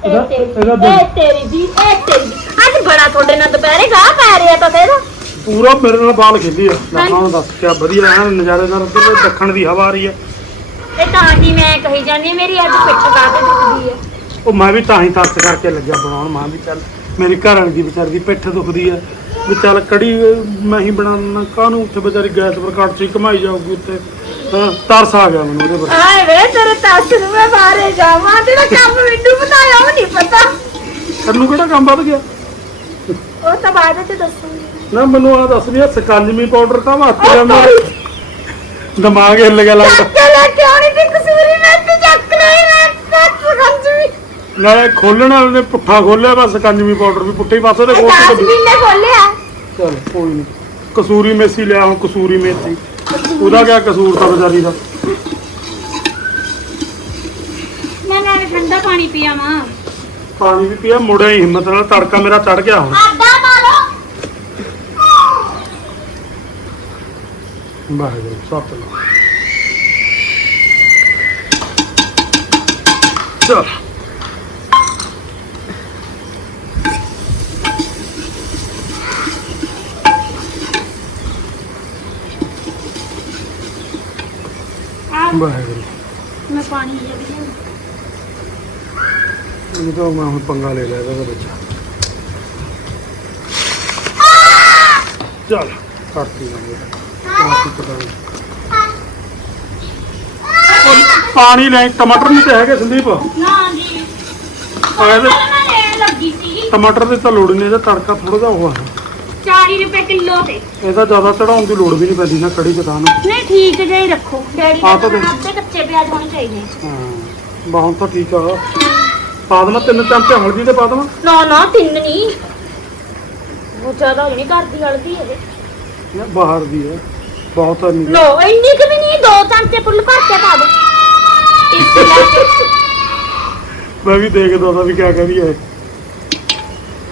ਇਹ ਇਹਦਾ- ਤੇਰੀ ਇਹਦਾ ਦਿਲ- ਇਹ ਤੇਰੀ ਦੀ ਇਹ ਤੇਰੀ ਦੀ। ਅੱਜ ਬੜਾ ਤੁਹਾਡੇ ਨਾਲ ਦੁਪਹਿਰੇ ਗਾਹ ਪੈ ਰਿਹਾ ਤਾਂ ਤੇਰਾ ਪੂਰਾ ਮੇਰੇ ਨਾਲ ਬਾਲ ਖੇਲੀ ਆ। ਲੱਖਾਂ ਨੂੰ ਦੱਸ ਕਿਆ ਵਧੀਆ ਐਨ ਨਜ਼ਾਰੇ ਨਾਲ ਉੱਧਰ ਦੱਖਣ ਦੀ ਹਵਾ ਆ ਰਹੀ ਹੈ। ਇਹ ਤਾਂ ਜੀ ਮੈਂ ਕਹੀ ਜਾਂਦੀ ਹਾਂ, ਮੇਰੀ ਅੱਜ ਪਿੱਠ ਕਾਹਤੇ ਦੁਖਦੀ ਹੈ। ਉਹ ਮੈਂ ਵੀ ਤਾਂ ਹੀ ਤਰਸ ਕਰਕੇ ਲੱਗਿਆ ਬਣਾਉਣ। ਮਾਂ ਵੀ ਚੱਲ ਮੇਰੀ ਘਰ ਵਾਲੀ ਦੀ ਵਿਚਾਰੀ ਦੀ ਪਿੱਠ ਦੁਖਦੀ ਆ। ਵੀ ਚੱਲ ਕੜੀ ਮੈਂ ਹੀ ਬਣਾਉਣਾ ਕਾਹਨੂੰ ਉੱਥੇ ਵਿਚਾਰੀ ਗੈਸ ਪਰ ਕੱਟ ਚ ਕਮਾਈ ਜਾਊਗੀ ਉੱਥੇ। ਹਾਂ ਤਰਸ ਆ ਗਿਆ ਮੈਨੂੰ ਉਹਦੇ ਪਰ। ਆਏ ਵੇ ਤੇਰੇ ਤੱਸ ਨੂੰ ਮੈਂ ਬਾਹਰੇ ਜਾਵਾਂ ਤੇਰਾ ਕੰਮ ਮੈਨੂੰ ਬਣਾਇਆ ਉਹ ਨਹੀਂ ਪਤਾ। ਤੈਨੂੰ ਕਿਹੜਾ ਕੰਮ ਵੱਧ ਗਿਆ? ਉਹ ਤਾਂ ਬਾਅਦ ਵਿੱਚ ਦੱਸੂਗੀ। ਨਾ ਮੈਨੂੰ ਆ ਦੱਸ ਵੀ ਇਹ ਸਕੰਜਮੀ ਪਾਊਡਰ ਤਾਂ ਹੱਥ ਜਾਂਦਾ ਦਿਮਾਗ ਹਿੱਲ ਗਿਆ ਲੱਗਦਾ। ਚੱਕ ਲੈ ਕਿਉਂ ਨਹੀਂ ਤੇ ਕਸੂਰੀ ਮੈਂ ਤੇ ਨਾਲੇ ਖੋਲਣ ਵਾਲੇ ਨੇ ਪੁੱਠਾ ਖੋਲਿਆ ਬਸ ਸਕੰਜਮੀ ਪਾਊਡਰ ਵੀ ਪੁੱਠੇ ਹੀ ਪਾਸੇ ਤੇ ਖੋਲ ਕੇ 10 ਮਹੀਨੇ ਖੋਲਿਆ ਚਲ ਕੋਈ ਨਹੀਂ ਕਸੂਰੀ ਮੇਥੀ ਲਿਆ ਹੁਣ ਕਸੂਰੀ ਮੇਥੀ। ਉਹਦਾ ਕਿਆ ਕਸੂਰ ਤਾਂ ਵਿਚਾਰੀ ਦਾ? ਮੈਂ ਨਾਲੇ ਠੰਡਾ ਪਾਣੀ ਪੀਆ ਮਾਂ ਪਾਣੀ ਵੀ ਪੀਆ ਮੁੜਿਆ ਹੀ ਹਿੰਮਤ ਨਾਲ ਤੜਕਾ ਮੇਰਾ ਚੜ ਗਿਆ ਹੁਣ। ਆਡਾ ਮਾਰੋ ਵਾਹਿਗੁਰੂ ਸਤਿਨਾਮ ਚਲ। ਵਾਹਿਗੁਰੂ। ਮੈਂ ਪਾਣੀ ਲੈ ਇਹ ਤਾਂ ਮੈਂ ਹੁਣ ਪੰਗਾ ਲੈ ਲਿਆ ਇਹਦਾ ਬੱਚਾ। ਚਲ ਕਰਤੀ ਪਤਾ ਉਹ ਪਾਣੀ ਲੈ ਟਮਾਟਰ ਨਹੀਂ ਤੇ ਹੈਗੇ ਸੰਦੀਪ? ਨਾ ਜੀ। ਇਹਦੇ ਮੈਂ ਲੈਣ ਲੱਗੀ ਸੀ। ਟਮਾਟਰ ਦੀ ਤਾਂ ਲੋੜ ਨਹੀਂ ਇਹਦਾ ਤੜਕਾ ਥੋੜਾ ਜਿਹਾ ਉਹ ਆ। 40 ਰੁਪਏ ਕਿਲੋ ਤੇ। ਇਹਦਾ ਜ਼ਿਆਦਾ ਚੜਾਉਣ ਦੀ ਲੋੜ ਵੀ ਨਹੀਂ ਪੈਂਦੀ ਨਾ ਕੜੀ ਚ ਤਾਂ ਨਾ। ਨਹੀਂ ਠੀਕ ਜਿਹਾ ਹੀ ਰੱਖੋ। ਡੈਡੀ ਆ ਤਾਂ ਦਾ ਕੱਚੇ ਪਿਆਜ਼ ਹੋਣੇ ਚਾਹੀਦੇ। ਹਾਂ ਬਾਹਰ ਤਾਂ ਠੀਕ ਆ। ਪਾ ਦੇਵਾਂ ਤਿੰਨ ਚਮਚੇ ਹਲਦੀ ਦੇ ਪਾ ਦੇਵਾਂ ਨਾ ਨਾ ਤਿੰਨ ਨਹੀਂ ਉਹ ਜ਼ਿਆਦਾ ਹੋਣੀ ਕਰਦੀ ਹਲਦੀ ਇਹ ਇਹ ਬਾਹਰ ਦੀ ਹੈ ਬਹੁਤ ਨਹੀਂ ਲੋ ਇੰਨੀ ਕਿ ਵੀ ਨਹੀਂ ਦੋ ਚਮਚੇ ਫੁੱਲ ਭਰ ਕੇ ਪਾ ਦੋ। ਇਸ ਲੈ ਮੈਂ ਵੀ ਦੇਖਦਾ ਤਾਂ ਵੀ ਕਿਆ ਕਹਿ ਰਹੀ ਹੈ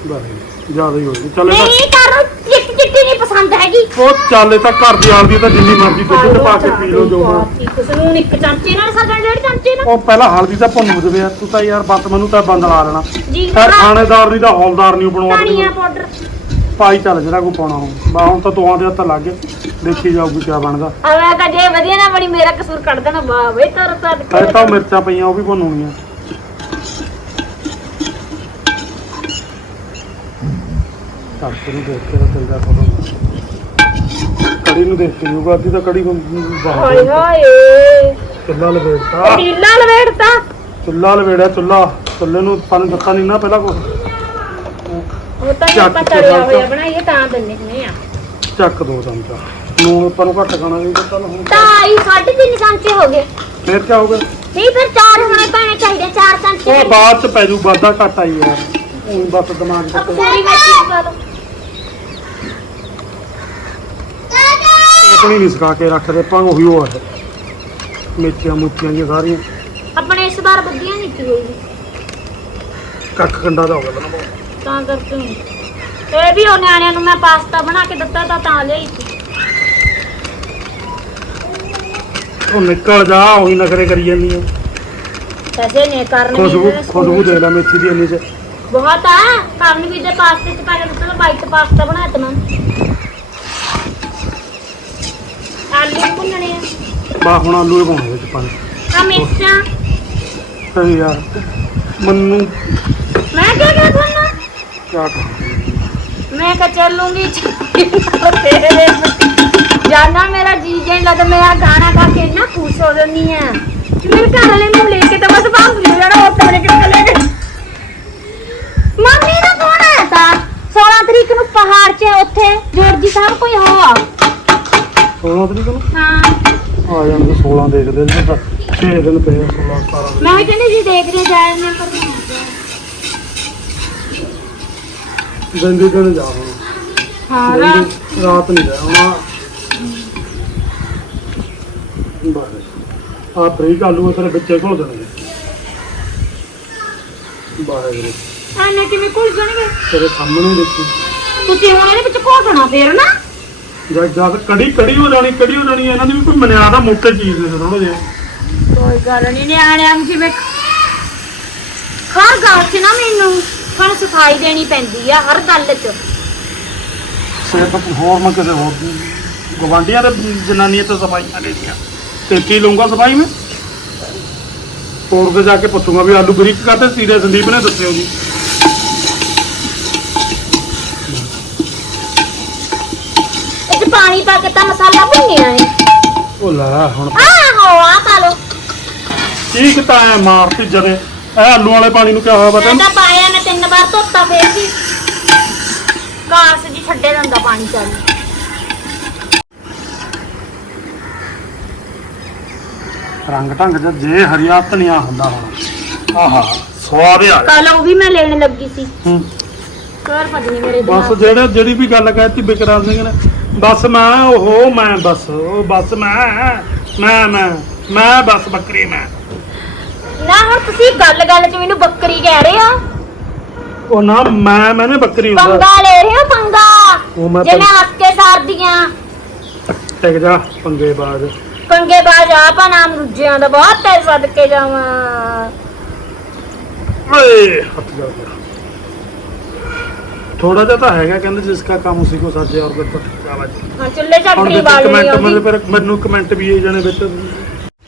ਬਾਹਰ ਜ਼ਿਆਦਾ ਹੀ ਹੋ ਗਈ ਚੱਲ ਨਹੀਂ ਕਰ ਪਸੰਦ ਹੈਗੀ। ਉਹ ਚੱਲ ਇਹ ਤਾਂ ਘਰ ਦੀ ਆਲਦੀ ਤਾਂ ਜਿੰਨੀ ਮਰਜ਼ੀ ਦੁੱਧ ਚ ਪਾ ਕੇ ਪੀ ਲਓ ਜੋ ਮਰਜ਼ੀ। ਕਿਸੇ ਨੂੰ ਇੱਕ ਚਮਚੇ ਨਾਲ ਸਗਣ ਡੇਢ ਚਮਚੇ ਨਾਲ। ਉਹ ਪਹਿਲਾਂ ਹਲਦੀ ਤਾਂ ਭੁੰਨ ਦੇਵੇ ਯਾਰ ਤੂੰ ਤਾਂ ਯਾਰ ਬੱਤ ਮੈਨੂੰ ਤਾਂ ਬੰਦ ਲਾ ਲੈਣਾ। ਜੀ ਫਿਰ ਥਾਣੇਦਾਰ ਨਹੀਂ ਤਾਂ ਹੌਲਦਾਰ ਨਹੀਂ ਬਣਵਾ ਧਨੀਆ ਦੇ ਪਾਊਡਰ। ਪਾਈ ਚੱਲ ਜਿਹੜਾ ਕੋ ਪਾਉਣਾ ਹੋ ਬਾ ਹੁਣ ਤਾਂ ਦੋਹਾਂ ਦੇ ਹੱਥ ਲੱਗ ਗਏ। ਦੇਖੀ ਜਾਊਗੀ ਕਿਆ ਬਣਦਾ। ਆਵਾ ਕਾ ਜੇ ਵਧੀਆ ਨਾ ਬੜੀ ਮੇਰਾ ਕਸੂਰ ਕੱਢ ਦੇਣਾ। ਵਾਹ ਵੇ ਤਰ ਤਰ ਐ ਤਾਂ ਉਹ ਮਿਰਚਾਂ ਪਈਆਂ ਉਹ ਵੀ ਭੁੰਨੂਣੀਆਂ ਤੜਕੇ ਨੂੰ ਦੇਖ ਕੇ ਤਾਂ ਜਾ ਫੋਟੋ ਕੜੀ ਨੂੰ ਦੇਖ ਕੇ ਜੂਗਾ ਅੱਧੀ ਤਾਂ ਕੜੀ ਨੂੰ ਹਾਏ ਬਾਹਰ ਹਾਏ ਚੁੱਲਾ ਲਵੇਟਾ ਢੀਲਾ ਲਵੇੜਤਾ। ਚੁੱਲਾ ਲਵੇੜਿਆ ਚੁੱਲਾ ਚੁੱਲੇ ਨੂੰ ਪਾਣੀ ਦਿੱਤਾ ਨਹੀਂ ਨਾ ਪਹਿਲਾਂ ਕੁਛ ਉਹ ਤਾਂ ਚੱਕ ਆਪਾਂ ਤਲਿਆ। ਹੋਇਆ ਬਣਾਈਏ ਤਾਂ ਦਿੰਨੇ ਆ। ਚੱਕ ਦੋ ਚਮਚਾ। ਨੂਣ ਆਪਾਂ ਨੂੰ ਘੱਟ ਖਾਣਾ ਚਾਹੀਦਾ ਚੱਲ ਹੁਣ ਢਾਈ ਸਾਢੇ ਤਿੰਨ ਚਮਚੇ ਹੋ ਗਏ। ਫੇਰ ਕੀ ਹੋਊਗਾ ਨਹੀਂ ਫਿਰ ਚਾਰ ਹੋਣੇ ਪੈਣੇ ਚਾਹੀਦੇ ਚਾਰ ਚਮਚੇ ਉਹ ਬਾਅਦ ਚ ਪੈ ਜੂ ਵਾਧਾ ਘਾਟਾ ਹੀ ਯਾਰ। ਉਹ ਬਸ ਦਿਮਾਗ ਚ ਅਬ ਪੂਰੀ ਮੇਥੀ ਪਾ ਲਓ ਆਪਣੀ ਨਹੀਂ ਸੁਕਾ ਕੇ ਰੱਖਦੇ ਆਪਾਂ ਉਹੀ ਉਹ ਹੈ ਮੇਥੀਆਂ ਮੁੱਠੀਆਂ ਜਿਹੀਆਂ ਸਾਰੀਆਂ। ਆਪਣੇ ਇਸ ਵਾਰ ਵਧੀਆ ਨਹੀਂ ਸੀ ਹੋਈ। ਕੱਖ ਕੰਡਾ ਦਾ ਹੋ ਗਿਆ ਬਣਾ। ਤਾਂ ਕਰਕੇ ਹੁਣ। ਇਹ ਵੀ ਉਹ ਨਿਆਣਿਆਂ ਨੂੰ ਮੈਂ ਪਾਸਤਾ ਬਣਾ ਕੇ ਦਿੱਤਾ ਤਾਂ ਤਾਂ ਲਈ ਸੀ। ਉਹ ਨਿਕਲ ਜਾ ਉਹੀ ਨਖਰੇ ਕਰੀ ਜਾਂਦੀ ਹੈ ਪੈਸੇ ਨੇ ਕਰਨਗੇ ਖੁਸ਼ਬੂ ਜਿਹੜੇ ਸਕੂਲ ਖੁਸ਼ਬੂ। ਦੇ ਲੈ ਮੇਥੀ ਦੀ ਇੰਨੀ ਚ। ਬਹੁਤ ਆ ਕਰਨ ਵੀ ਦੇ ਪਾਸਤੇ ਚ ਪਾ ਕੇ ਦਿੱਤਾ ਵਾਈਟ ਪਾਸਤਾ ਬਣਾਇਆ ਤਾ ਮੈਂ ਆਲੂ ਭੁੰਨਣੇ ਆ। ਬਾ ਹੁਣ ਆਲੂ ਹੀ ਪਾਉਣੇ ਵਿੱਚ ਪਾਣੀ। ਆ ਮਿਰਚਾਂ। ਤੇ ਯਾਰ ਮੈਨੂੰ। ਮੈਂ ਕਿਹਾ ਕਿਹਾ ਤੁਹਾਨੂੰ ਕਿਆ ਮੈਂ ਕਹ ਚੱਲੂੰਗੀ। ਤੇਰੇ ਜਾਨਾ ਮੇਰਾ ਜੀ ਜੇ ਲੱਗਦਾ ਮੈਂ ਆ ਗਾਣਾ ਗਾ ਕੇ ਇੰਨਾ ਖੁਸ਼ ਹੋ ਜਾਂਦੀ ਆ। ਮੇਰੇ ਘਰ ਵਾਲੇ ਨੂੰ ਲੈ ਕੇ ਤਾਂ ਬਸ ਬਾਹਰ ਨਹੀਂ ਜਾਣਾ ਹੋਰ ਤਾਂ ਕਿਤੇ ਚਲੇ ਗਏ ਮੰਮੀ ਦਾ ਫੋਨ ਆਇਆ ਤਾਂ? 16 ਤਰੀਕ ਨੂੰ ਪਹਾੜ 'ਚ ਉੱਥੇ ਜੋਰਜੀ ਸਾਹਿਬ ਕੋਈ ਹੋ ਆ? 16 ਤਰੀਕ ਨੂੰ? ਹਾਂ। ਆ ਜਾਣਗੇ 16 ਦੇਖਦੇ ਨੇ ਤਾਂ 6 ਦਿਨ ਪਏ ਆ, 16 17 ਮੈਂ ਕਹਿੰਦੀ ਜੀ ਦੇਖਦੇ ਜਾਣੇ ਪਰ ਮੈਂ ਦਿਨ ਦੇ ਦਿਨ ਜਾ ਹੁਣ। ਹਾਂ ਰਾਤ। ਨਹੀਂ ਜਾ ਹੁਣ। ਬਸ। ਆ ਫਰੀ ਆਲੂ ਤੇਰੇ ਬੱਚੇ ਘੁਲ ਦੇਣਗੇ। ਵਾਹਿਗੁਰੂ। ਆਨੇ ਕਿਵੇਂ ਕੁਲ ਜਾਣਗੇ? ਤੇਰੇ ਸਾਹਮਣੇ ਦੇਖੀ। ਤੁਸੀਂ ਹੁਣ ਇਹਦੇ ਵਿੱਚ ਘੋਟਣਾ ਫੇਰ ਨਾ। ਜਦ ਜਦ ਕੜੀ ਕੜੀ ਹੋ ਜਾਣੀ ਕੜੀ ਹੋ ਜਾਣੀ ਇਹਨਾਂ ਦੀ ਵੀ ਕੋਈ ਮਨਿਆਦਾ ਮੋਟੇ ਚੀਜ਼ ਨੇ ਥੋੜਾ ਜਿਹਾ। ਕੋਈ ਗੱਲ ਨਹੀਂ ਨਿਆਣਿਆਂ ਨੂੰ ਜਿਵੇਂ ਹਰ ਗੱਲ 'ਚ ਨਾ ਮੈਨੂੰ ਹੁਣ ਸਫ਼ਾਈ ਦੇਣੀ ਪੈਂਦੀ ਆ ਹਰ ਗੱਲ 'ਚ। ਸਿਰਫ ਹੋਰ ਮੈਂ ਕਿਸੇ ਹੋਰ ਦੀ। ਗਵਾਂਡੀਆਂ ਦੇ ਜਨਾਨੀਆਂ ਤੋਂ ਸਫਾਈਆਂ ਲੈਣੀਆਂ ਤੇ ਕੀ ਲਊਂਗਾ ਸਫ਼ਾਈ ਮੈਂ? ਹੋਰ ਕੇ ਜਾ ਕੇ ਪੁੱਛੂੰਗਾ ਵੀ ਆਲੂ ਬਰੀਕ ਕਰਦੇ ਸੀਰੇ ਸੰਦੀਪ ਨੇ ਦੱਸਿਓ ਜੀ। ਇਹ 'ਚ ਪਾਣੀ ਪਾ ਕੇ ਤਾਂ ਮਸਾਲਾ ਭੁੰਨਿਆ ਹੈ ਉਹ ਉਹ ਲੈ ਹੁਣ ਆਹੋ ਆ ਪਾ ਲੋ ਕੀ ਕਿਤਾ ਐ ਮਾਰਤੀ ਜਦੇ। ਐ ਆਲੂ ਵਾਲੇ ਪਾਣੀ ਨੂੰ ਕਿਆ ਹੋਇਆ ਮੈਂ ਪਤਾ ਤਾਂ ਪਾਇਆ ਨੇ ਤਿੰਨ ਵਾਰ ਧੋਤਾ ਫੇਰ ਵੀ। ਕਾਸ ਜੀ ਛੱਡੇ ਦਿੰਦਾ ਪਾਣੀ ਚੱਲ। ਰੰਗ ਢੰਗ ਚ ਜੇ ਹਰੀਆ ਧਨੀਆ ਹੁੰਦਾ ਹੁਣ ਆਹਾ ਸਵਾਦ ਆ ਕੱਲ ਉਹ ਵੀ ਮੈਂ ਲੈਣ ਲੱਗੀ ਸੀ। ਹੂੰ। ਕਰ ਪਤਨੀ ਮੇਰੇ ਬਸ ਦਿਮਾਗ। ਜਿਹੜੇ ਜਿਹੜੀ ਵੀ ਗੱਲ ਕਹਿਤੀ ਬਿਕਰਾਮ ਸਿੰਘ ਨੇ। ਬਸ ਮੈਂ ਉਹ ਮੈਂ ਬਸ ਉਹ ਬਸ ਮੈਂ ਮੈਂ ਮੈਂ ਮੈਂ ਬਸ ਬੱਕਰੀ ਮੈਂ। ਨਾ ਹੁਣ ਤੁਸੀਂ ਗੱਲ ਗੱਲ 'ਚ ਮੈਨੂੰ ਬੱਕਰੀ ਕਹਿ ਰਹੇ ਹੋ। ਉਹ ਨਾ ਮੈਂ ਮੈਨੇ ਬੱਕਰੀ ਹੁੰਦਾ। ਪੰਗਾ ਲੈ ਰਹੇ ਹੋ ਉਹ ਪੰਗਾ ਮੈਂ ਜੇ ਮੈਂ ਹੱਸ ਕੇ ਸਾਰਦੀਆਂ। ਟਿਕ ਜਾ ਪੰਗੇ ਬਾਜ। ਪੰਗੇ ਬਾਜ ਆਪਾ ਨਾਮ ਰੁੱਜਿਆਂ ਦਾ ਬਹੁਤ ਤੇਜ਼ ਸਦਕੇ ਜਾਵਾਂ। ਓਏ ਹੱਥ ਜਾ ਥੋੜਾ ਜਿਹਾ ਤਾਂ ਹੈਗਾ ਕਹਿੰਦੇ ਜਿਸ ਦਾ ਕੰਮ ਉਸੇ ਕੋ ਸਾਜੇ ਔਰ ਆਵਾਜ਼ ਹਾਂ ਚੁੱਲ੍ਹੇ ਹੁਣ ਵਿੱਚ ਵਾਲ ਕਮੈਂਟ ਨਹੀਂ ਆਉਂਦੀ ਮੈਨੂੰ ਕਮੈਂਟ ਵੀ ਇਹ ਜਣੇ ਵਿੱਚ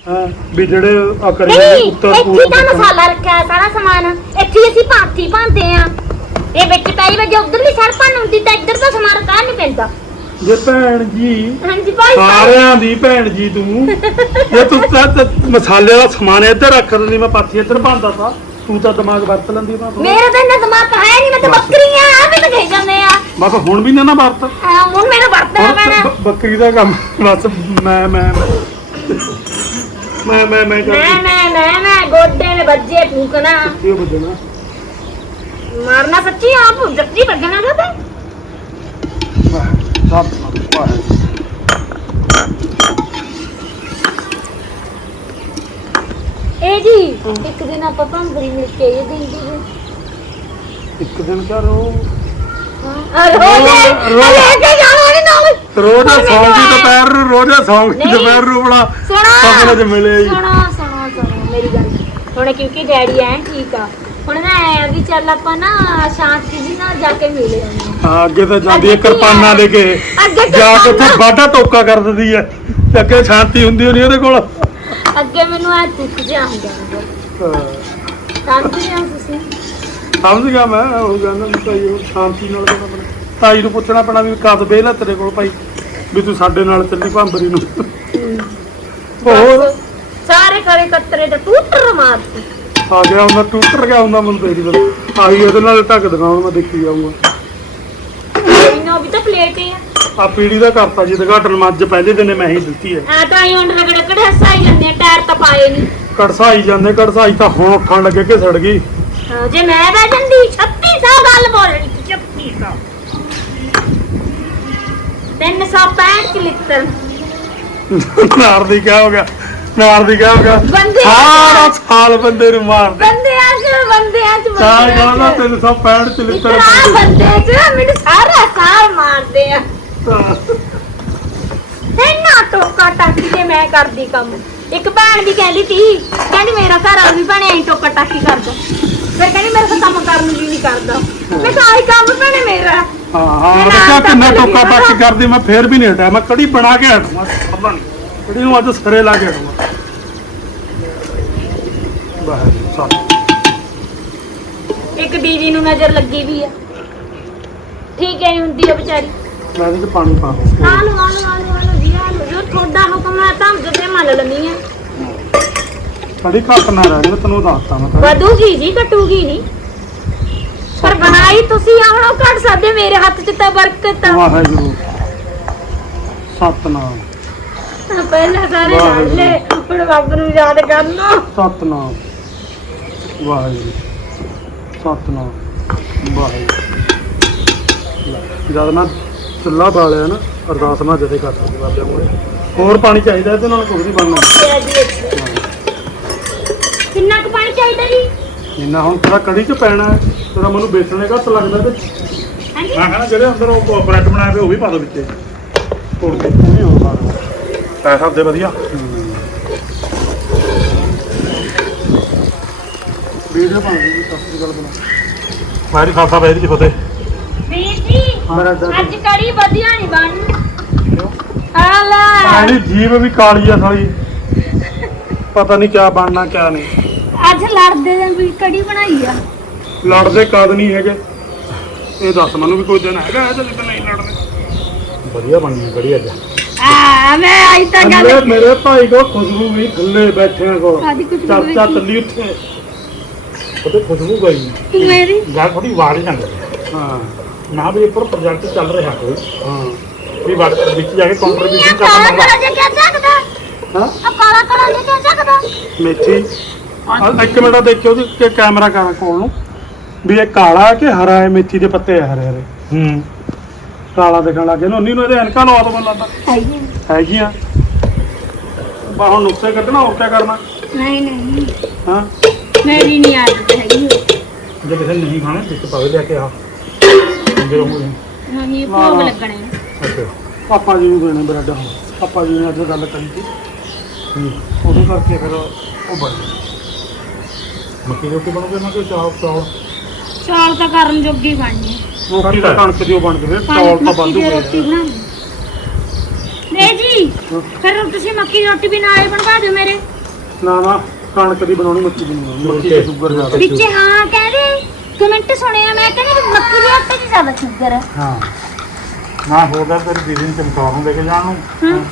ਹਾਂ ਵੀ ਜਿਹੜੇ ਆ ਕਰੀ ਨਹੀਂ ਉੱਤਰ ਇੱਥੇ ਪੂਰਬ ਤਾਂ ਦੱਖਣ। ਮਸਾਲਾ ਰੱਖਿਆ ਹੈ ਸਾਰਾ ਸਮਾਨ। ਇੱਥੇ ਅਸੀਂ ਭਾਂਤੀ ਭਾਂਦੇ ਆ ਇਹ ਵਿੱਚ ਪਈ ਵਜੇ ਉਧਰ ਵੀ ਸਰ ਭੰਨ ਹੁੰਦੀ ਤਾਂ ਇੱਧਰ ਤਾਂ ਸਮਾਨ ਤਾਂ ਨਹੀਂ ਪੈਂਦਾ? ਜੇ ਭੈਣ ਜੀ ਹਾਂਜੀ ਭਾਈ ਸਾਹਿਬ ਸਾਰਿਆਂ ਦੀ ਭੈਣ ਜੀ ਤੂੰ ਜੇ ਤੂੰ ਤਾਂ ਤਾਂ ਮਸਾਲੇ ਦਾ ਸਮਾਨ ਇੱਧਰ ਰੱਖ ਦਿੰਦੀ ਮੈਂ ਪਾਥੀ ਇੱਧਰ ਪਾਉਂਦਾ ਤਾਂ। ਤੂੰ ਤਾਂ ਦਿਮਾਗ ਵਰਤ ਲੈਂਦੀ ਮੈਂ ਮੇਰਾ ਤਾਂ ਇੰਨਾ ਦਿਮਾਗ ਹੈ ਨਹੀਂ ਮੈਂ ਤਾਂ ਬਸ। ਬੱਕਰੀ ਆ ਆਵੇਂ ਤਾਂ ਕਹੀ ਜਾਂਦੇ ਆ। ਬਸ ਹੁਣ ਵੀ ਨਾ ਨਾ ਵਰਤ। ਹਾਂ, ਹੁਣ ਮੇਰਾ ਵਰਤਣਾ ਹੁਣ ਪੈਣਾ ਬ- ਬੱਕਰੀ ਦਾ ਕੰਮ ਬਸ ਮੈਂ ਮੈਂ ਮੈਂ। ਮੈਂ ਮੈਂ ਕਰ ਮੈਂ ਮੈਂ ਮੈਂ ਮੈਂ ਗੋਡੇ ਨੇ ਵੱਜੇ ਫੂਕਣਾ। ਕੀ ਬੁਝਣਾ ਮਾਰਨਾ ਸੱਚੀ ਆਪ ਜੱਤੀ ਵੱਜਣਾ ਨਾ ਤੇ। ਸਭ ਵਾਹ। ਇਹ ਜੀ। ਇੱਕ ਦਿਨ ਆਪਾਂ ਭੰਗਰੀ ਮਿਲ ਕੇ ਇਹ ਦਿਨ ਦੀ ਇੱਕ ਦਿਨ ਕਿਆ ਰੋ ਰੋਜ਼ ਲੈ ਕੇ ਜਾਣਾ ਨਹੀਂ ਨਾਲ ਰੋਜ਼ ਹੁਣ ਸੌਂਗ ਮੈਨੂੰ ਦੀ। ਦੁਪਹਿਰ ਨੂੰ ਰੋਜ਼ ਸੌਂਗ ਦੀ। ਦੁਪਹਿਰ ਨੂੰ ਬੜਾ ਸੁਣੋ। ਸਪਨੇ ਚ ਮਿਲੇ ਜੀ। ਸੁਣੋ ਸੁਣੋ ਸੁਣੋ ਮੇਰੀ ਗੱਲ। ਹੁਣ ਕਿਉਂਕਿ ਡੈਡੀ ਐ ਠੀਕ ਆ। ਹੁਣ ਨਾ ਐ ਵੀ ਚੱਲ ਆਪਾਂ ਨਾ ਸ਼ਾਂਤੀ ਜੀ ਨਾਲ ਜਾ ਕੇ ਮਿਲੇ ਹਾਂ। ਅੱਗੇ ਤਾਂ ਜਾਂਦੀ ਕੀ ਕਿਰਪਾਨਾਂ? ਲੈ ਕੇ। ਜਾ ਕੇ ਉੱਥੇ। ਬਾਡਾ ਟੋਕਾ ਕਰ ਦਿੰਦੀ ਤੇ ਅੱਗੇ ਸ਼ਾਂਤੀ ਹੁੰਦੀ ਹੋਣੀ ਉਹਦੇ ਕੋਲ। ਅੱਗੇ ਮੈਨੂੰ ਐ ਦੁੱਖ ਜਿਹਾ ਹਾਂ, ਸਮਝ ਰਹੇ ਹੋ ਤੁਸੀਂ ਸਮਝ ਗਿਆ ਮੈਂ ਉਹ ਗੱਲ ਵੀ ਭਾਈ ਉਹ ਸ਼ਾਂਤੀ ਨਾਲ ਤਾਂ ਆਪਣੇ ਤਾਈ ਨੂੰ ਪੁੱਛਣਾ ਪੈਣਾ ਵੀ ਕਦ ਵੇਲਾ ਤੇਰੇ ਕੋਲ ਭਾਈ ਵੀ ਤੂੰ ਸਾਡੇ ਨਾਲ ਚੱਲੀ ਭਾਂਬਰੀ ਨੂੰ। ਹੋਰ? ਸਾਰੇ ਕਰੇ ਕਤਰੇ ਤੇ ਟੂਟਰ ਮਾਰਤੀ। ਆ ਗਿਆ ਉਹਨਾਂ ਟੁੱਟਰ ਗਿਆ ਉਹਨਾਂ ਮੈਨੂੰ ਤੇਰੀ ਵੱਲ ਆਹੀ ਉਹਦੇ ਨਾਲ ਢੱਕ ਦੇਣਾ ਹੁਣ ਮੈਂ ਦੇਖੀ ਜਾਊਂਗਾ। ਇਹਨਾਂ ਵੀ ਤਾਂ ਪਲੇਟ ਹੀ ਆ। ਆ ਪੀੜੀ ਦਾ ਕਰਤਾ ਜੀ ਉਦਘਾਟਨ ਮੈਂ ਅੱਜ ਪਹਿਲੇ ਦਿਨੇ ਮੈਂ ਹੀ ਦਿੱਤੀ ਹੈ। ਐ ਤਾਂ ਹੀ ਰਗੜ ਕੜੇ ਹਸਾਈ ਜਾਂਦੇ ਆ, ਪਾਏ ਨਹੀਂ ਕੜਸਾਈ ਜਾਂਦੇ ਕੜਸਾਈ ਤਾਂ ਹੁਣ ਉੱਠਣ ਲੱਗੇ ਕਿ ਸੜ ਗਈ। ਹਾਂ, ਜੇ ਮੈਂ ਬਹਿ ਜਾਂਦੀ 3600 ਗੱਲ ਬੋਲਣੀ ਸੀ 3600 365 ਲਿੱਤਰ। ਨਾਰ ਦੀ ਕਿਆ ਹੋ ਗਿਆ ਨਾਰ ਦੀ ਕਿਆ ਹੋ ਗਿਆ। ਬੰਦੇ ਸਾਰਾ। ਸਾਲ ਬੰਦੇ ਨੂੰ ਮਾਰਦੇ। ਬੰਦਿਆਂ ਚ ਬੰਦਿਆਂ ਚ ਚਾਹ ਬੰਦਿਆਂ ਗਾਣਾ ਚ 365 ਚ ਲਿੱਤਰ ਇਤਨਾ ਬੰਦੇ। ਚ ਮੈਨੂੰ ਸਾਰਾ ਸਾਲ ਮਾਰਦੇ ਆ। ਇੰਨਾ ਟੋਕਾ ਟਾਕੀ ਤੇ ਮੈਂ ਕਰਦੀ ਕੰਮ। ਇੱਕ ਭੈਣ ਵੀ ਕਹਿੰਦੀ ਤੀ ਕਹਿੰਦੀ ਮੇਰਾ ਘਰ ਵੀ ਭੈਣੇ ਐਂ ਟੋਕਾ ਟਾਕੀ ਕਰਦਾ। ਫਿਰ ਕਹਿੰਦੀ ਮੇਰੇ ਤੋਂ ਕੰਮ ਕਰਨ ਨੂੰ ਨਹੀਂ ਕਰਦਾ। ਮੈਂ ਕਿਹਾ ਆਹੀ ਕੰਮ ਭੈਣੇ ਮੇਰਾ। ਹਾਂ ਹਾਂ ਮੈਂ ਕਿੰਨਾ ਟੋਕਾ ਟੱਕ ਕਰਦੀ ਮੈਂ ਫੇਰ ਵੀ ਨਹੀਂ ਹਟਿਆ। ਮੈਂ ਕੜੀ ਬਣਾ ਕੇ ਹਟੂੰਗਾ ਪਤਾ ਨਹੀਂ ਕੜੀ ਨੂੰ ਅੱਜ ਸਰੇ ਲਾ ਕੇ ਹਟੂੰਗਾ। ਵਾਹਿਗੁਰੂ ਸਾਹਿਬ ਇੱਕ ਦੀਦੀ ਨੂੰ ਨਜ਼ਰ ਲੱਗੀ ਵੀ ਆ। ਠੀਕ ਹੈ ਹੁੰਦੀ ਆ ਵਿਚਾਰੀ। ਮੈਂ ਚ ਪਾਣੀ ਪਾ ਦੋ ਆ ਲੋ ਆ ਲੋ ਆ ਲੋ ਆ ਲੋ ਜੀ ਆ ਲੋ ਜੋ ਤੁਹਾਡਾ ਹੁਕਮ ਹੈ ਤਾਂ ਜਦੇ ਮੰਨ ਲੈਣੀ ਆ ਕੜੀ ਘੱਟ ਨਾ ਰਹਿ ਤੈਨੂੰ ਦੱਸਤਾ ਮੈਂ ਤਾਂ। ਵਧੂਗੀ ਜੀ ਘਟੂਗੀ ਨਹੀਂ। ਪਰ ਬਣਾਈ ਤੁਸੀਂ ਆ ਹੁਣ ਉਹ ਕੱਢ ਸਕਦੇ ਮੇਰੇ ਹੱਥ 'ਚ ਤਾਂ ਬਰਕਤ। ਆ ਵਾਹਿਗੁਰੂ। ਸਤਨਾਮ। ਪਹਿਲਾਂ ਸਾਰੇ ਵਾਹਿਗੁਰੂ। ਜਾਣ ਲੈ ਹੁਣ ਰੱਬ ਨੂੰ ਯਾਦ ਕਰਨਾ ਸਤਨਾਮ। ਵਾਹਿਗੁਰੂ। ਸਤਨਾਮ। ਵਾਹਿਗੁਰੂ। ਜਦ ਮੈਂ ਚੁੱਲ੍ਹਾ ਬਾਲਿਆ ਨਾ ਅਰਦਾਸ ਮੈਂ ਜਦੇ ਕਰ ਬਾਬੇ ਕੋਲੇ ਹੋਰ ਪਾਣੀ ਚਾਹੀਦਾ ਇਹਦੇ ਨਾਲ ਕੁਝ ਨਹੀਂ ਬਣਨਾ। ਜੀ। ਕਿੰਨਾ ਕੁ ਪਾਣੀ ਚਾਹੀਦਾ ਜੀ? ਇੰਨਾ ਹੁਣ ਤੇਰਾ ਕੜੀ ਚ ਪੈਣਾ ਹੈ ਤੇਰਾ ਮੈਨੂੰ ਵੇਚਣੇ ਘੱਟ ਲੱਗਦਾ ਤੇ ਹਾਂਜੀ। ਮੈਂ ਕਹਿੰਦਾ ਜਿਹੜੇ ਅੰਦਰ ਉਹ ਬ੍ਰੈਡ ਬਣਾਏ ਹੋਏ ਉਹ ਵੀ ਪਾ ਦੋ ਵਿੱਚੇ। ਤੋੜ ਕੇ। ਉਹ ਵੀ ਹੋਰ ਪਾ ਦੋ ਪੈਸਾ ਦੇ ਵਧੀਆ। ਵੀਡੀਓ ਬਣਾ ਦੇ ਸਭ ਗੱਲ ਬਣਾ। ਮਾਰੀ ਖਾਲਸਾ ਬੈਠ ਜੀ ਫਤੇ ਵੀਰ ਜੀ ਮੇਰਾ ਡਰ ਅੱਜ ਕੜੀ ਵਧੀਆ ਨਹੀਂ ਬਣ ਆਲਾ ਸਾਡੀ ਜੀਬ ਵੀ ਕਾਲੀ ਆ ਸਾਲੀ। ਪਤਾ ਨਹੀਂ ਕਿਆ ਬਣਨਾ ਕਿਆ ਨਹੀਂ। ਅੱਜ ਲੜਦੇ ਦਿਨ ਵੀ ਕੜੀ ਬਣਾਈ ਆ। ਲੜਦੇ ਕਦ ਨਹੀਂ ਹੈਗੇ। ਇਹ ਦੱਸ ਮੈਨੂੰ ਵੀ ਕੋਈ ਦਿਨ ਹੈਗਾ ਇਹਦੇ ਲਈ ਤਾਂ ਨਹੀਂ ਲੜਦੇ। ਵਧੀਆ ਬਣੀ ਹੈ ਕੜੀ ਅੱਜ। ਆ ਮੈਂ ਆਈ ਤਾਂ ਗੱਲ। ਮੇਰੇ ਮੇਰੇ ਭਾਈ ਕੋ ਖੁਸ਼ਬੂ ਵੀ ਥੱਲੇ ਬੈਠਿਆਂ ਕੋ ਆਦੀ ਖੁਸ਼ਬੂ ਚਾਚਾ ਵੇਖੀ। ਚੱਲੀ ਉੱਥੇ। ਉਹਦੇ ਖੁਸ਼ਬੂ ਗਈ। ਤੂੰ ਮੇਰੀ? ਗੱਲ ਥੋੜੀ ਵਾਰ ਹੀ ਜਾਂਦੇ ਹਾਂ। ਨਾ ਵੀ ਉੱਪਰ ਪ੍ਰੋਜੈਕਟ ਚੱਲ ਰਿਹਾ ਕੋਈ। ਹਾਂ। ਵੀ ਵਕਤ ਵਿੱਚ ਜਾ ਕੇ ਕੰਟਰੀਬਿਊਸ਼ਨ ਕਾਲਾ ਕਰਨਾ ਕਾਲਾ ਜਿਹਾ ਕਿਆ ਚੱਕਦਾ ਹਾਂ? ਆ ਕਾਲਾ ਕਾਲਾ ਜਿਹਾ ਕਿਆ ਚੱਕਦਾ ਮੇਥੀ। ਆ ਇੱਕ ਮਿੰਟ ਦੇਖਿਓ ਉਹਦੀ ਕਿ ਕੈਮਰਾ ਕਰਾਂ ਕੋਲ ਨੂੰ। ਵੀ ਇਹ ਕਾਲਾ ਹੈ ਕਿ ਹਰਾ ਹੈ? ਮੇਥੀ ਦੇ ਪੱਤੇ ਹੈ ਹਰੇ ਹਰੇ। ਹੂੰ। ਕਾਲਾ ਦਿਖਣ ਲੱਗ ਗਿਆ ਨੋਨੀ ਨੂੰ ਇਹਦੇ ਐਨਕਾਂ ਲਵਾ ਦੋ ਬੰਦਾ ਤਾਂ। ਹੈਗੀ। ਹੈਗੀਆਂ। ਬਾ ਹੁਣ ਨੁਕਸੇ ਕੱਢਣਾ ਹੋਰ ਕੀ ਕਰਨਾ? ਨਹੀਂ ਨਹੀਂ। ਹਾਂ? ਮੇਰੀ ਨਹੀਂ ਆਦਤ ਹੈਗੀ ਜੇ ਕਿਸੇ ਨੇ ਨਹੀਂ ਖਾਣੇ ਵਿੱਚ ਪਾਵੇ ਲਿਆ ਕੇ ਆ। ਜੇ ਉਹ ਨਹੀਂ ਭੋਗ। ਲੱਗਣੇ ਅੱਛਾ। ਪਾਪਾ ਜੀ ਨੂੰ ਦੇਣੇ ਬ੍ਰੈਡ ਪਾਪਾ ਜੀ ਨੇ ਅੱਜ ਗੱਲ ਕਰੀ ਸੀ ਉਹਦੇ ਕਰਕੇ ਫਿਰ ਉਹ ਬਣ ਗਿਆ ਮੱਕੀ ਦੀ ਰੋਟੀ ਬਣੂਗੀ ਨਾ ਕੋਈ ਚਾਹ ਚਾਹ ਚੌਲ ਤਾਂ ਕਰਨ ਜੋਗੀ ਬਣਨੀ ਰੋਟੀ ਤਾਂ ਕਣਕ ਦੀ ਉਹ ਬਣ ਗਈ ਚੌਲ ਤਾਂ ਬੰਦ ਮੱਕੀ ਹੋ ਦੀ ਰੋਟੀ ਗਏ ਬਣਾਉਣੀ ਨਹੀਂ ਜੀ ਫਿਰ ਤੁਸੀਂ ਮੱਕੀ ਦੀ ਰੋਟੀ ਵੀ ਨਾਲੇ ਬਣਵਾ ਦਿਓ ਮੇਰੇ। ਨਾ ਨਾ ਕਣਕ ਦੀ ਬਣਾਉਣੀ ਮੱਕੀ ਦੀ ਨਹੀਂ ਬਣਾਉਣੀ ਮੱਕੀ ਦੀ ਸ਼ੂਗਰ ਜ਼ਿਆਦਾ। ਵਿੱਚ ਹਾਂ ਕਹਿੰਦੇ ਕਮੈਂਟ ਸੁਣਿਆ ਮੈਂ ਕਹਿੰਦੀ ਮੱਕੀ ਦੀ ਆਟੇ 'ਚ ਜ਼ਿਆਦਾ ਸ਼ੂਗਰ ਹੈ। ਹਾਂ। ਨਾ ਹੋਦਾ ਤੇਰੀ ਦੀਦੀ ਨੂੰ ਚਮਕੌਰ ਨੂੰ ਦੇ ਕੇ ਜਾਣ ਨੂੰ।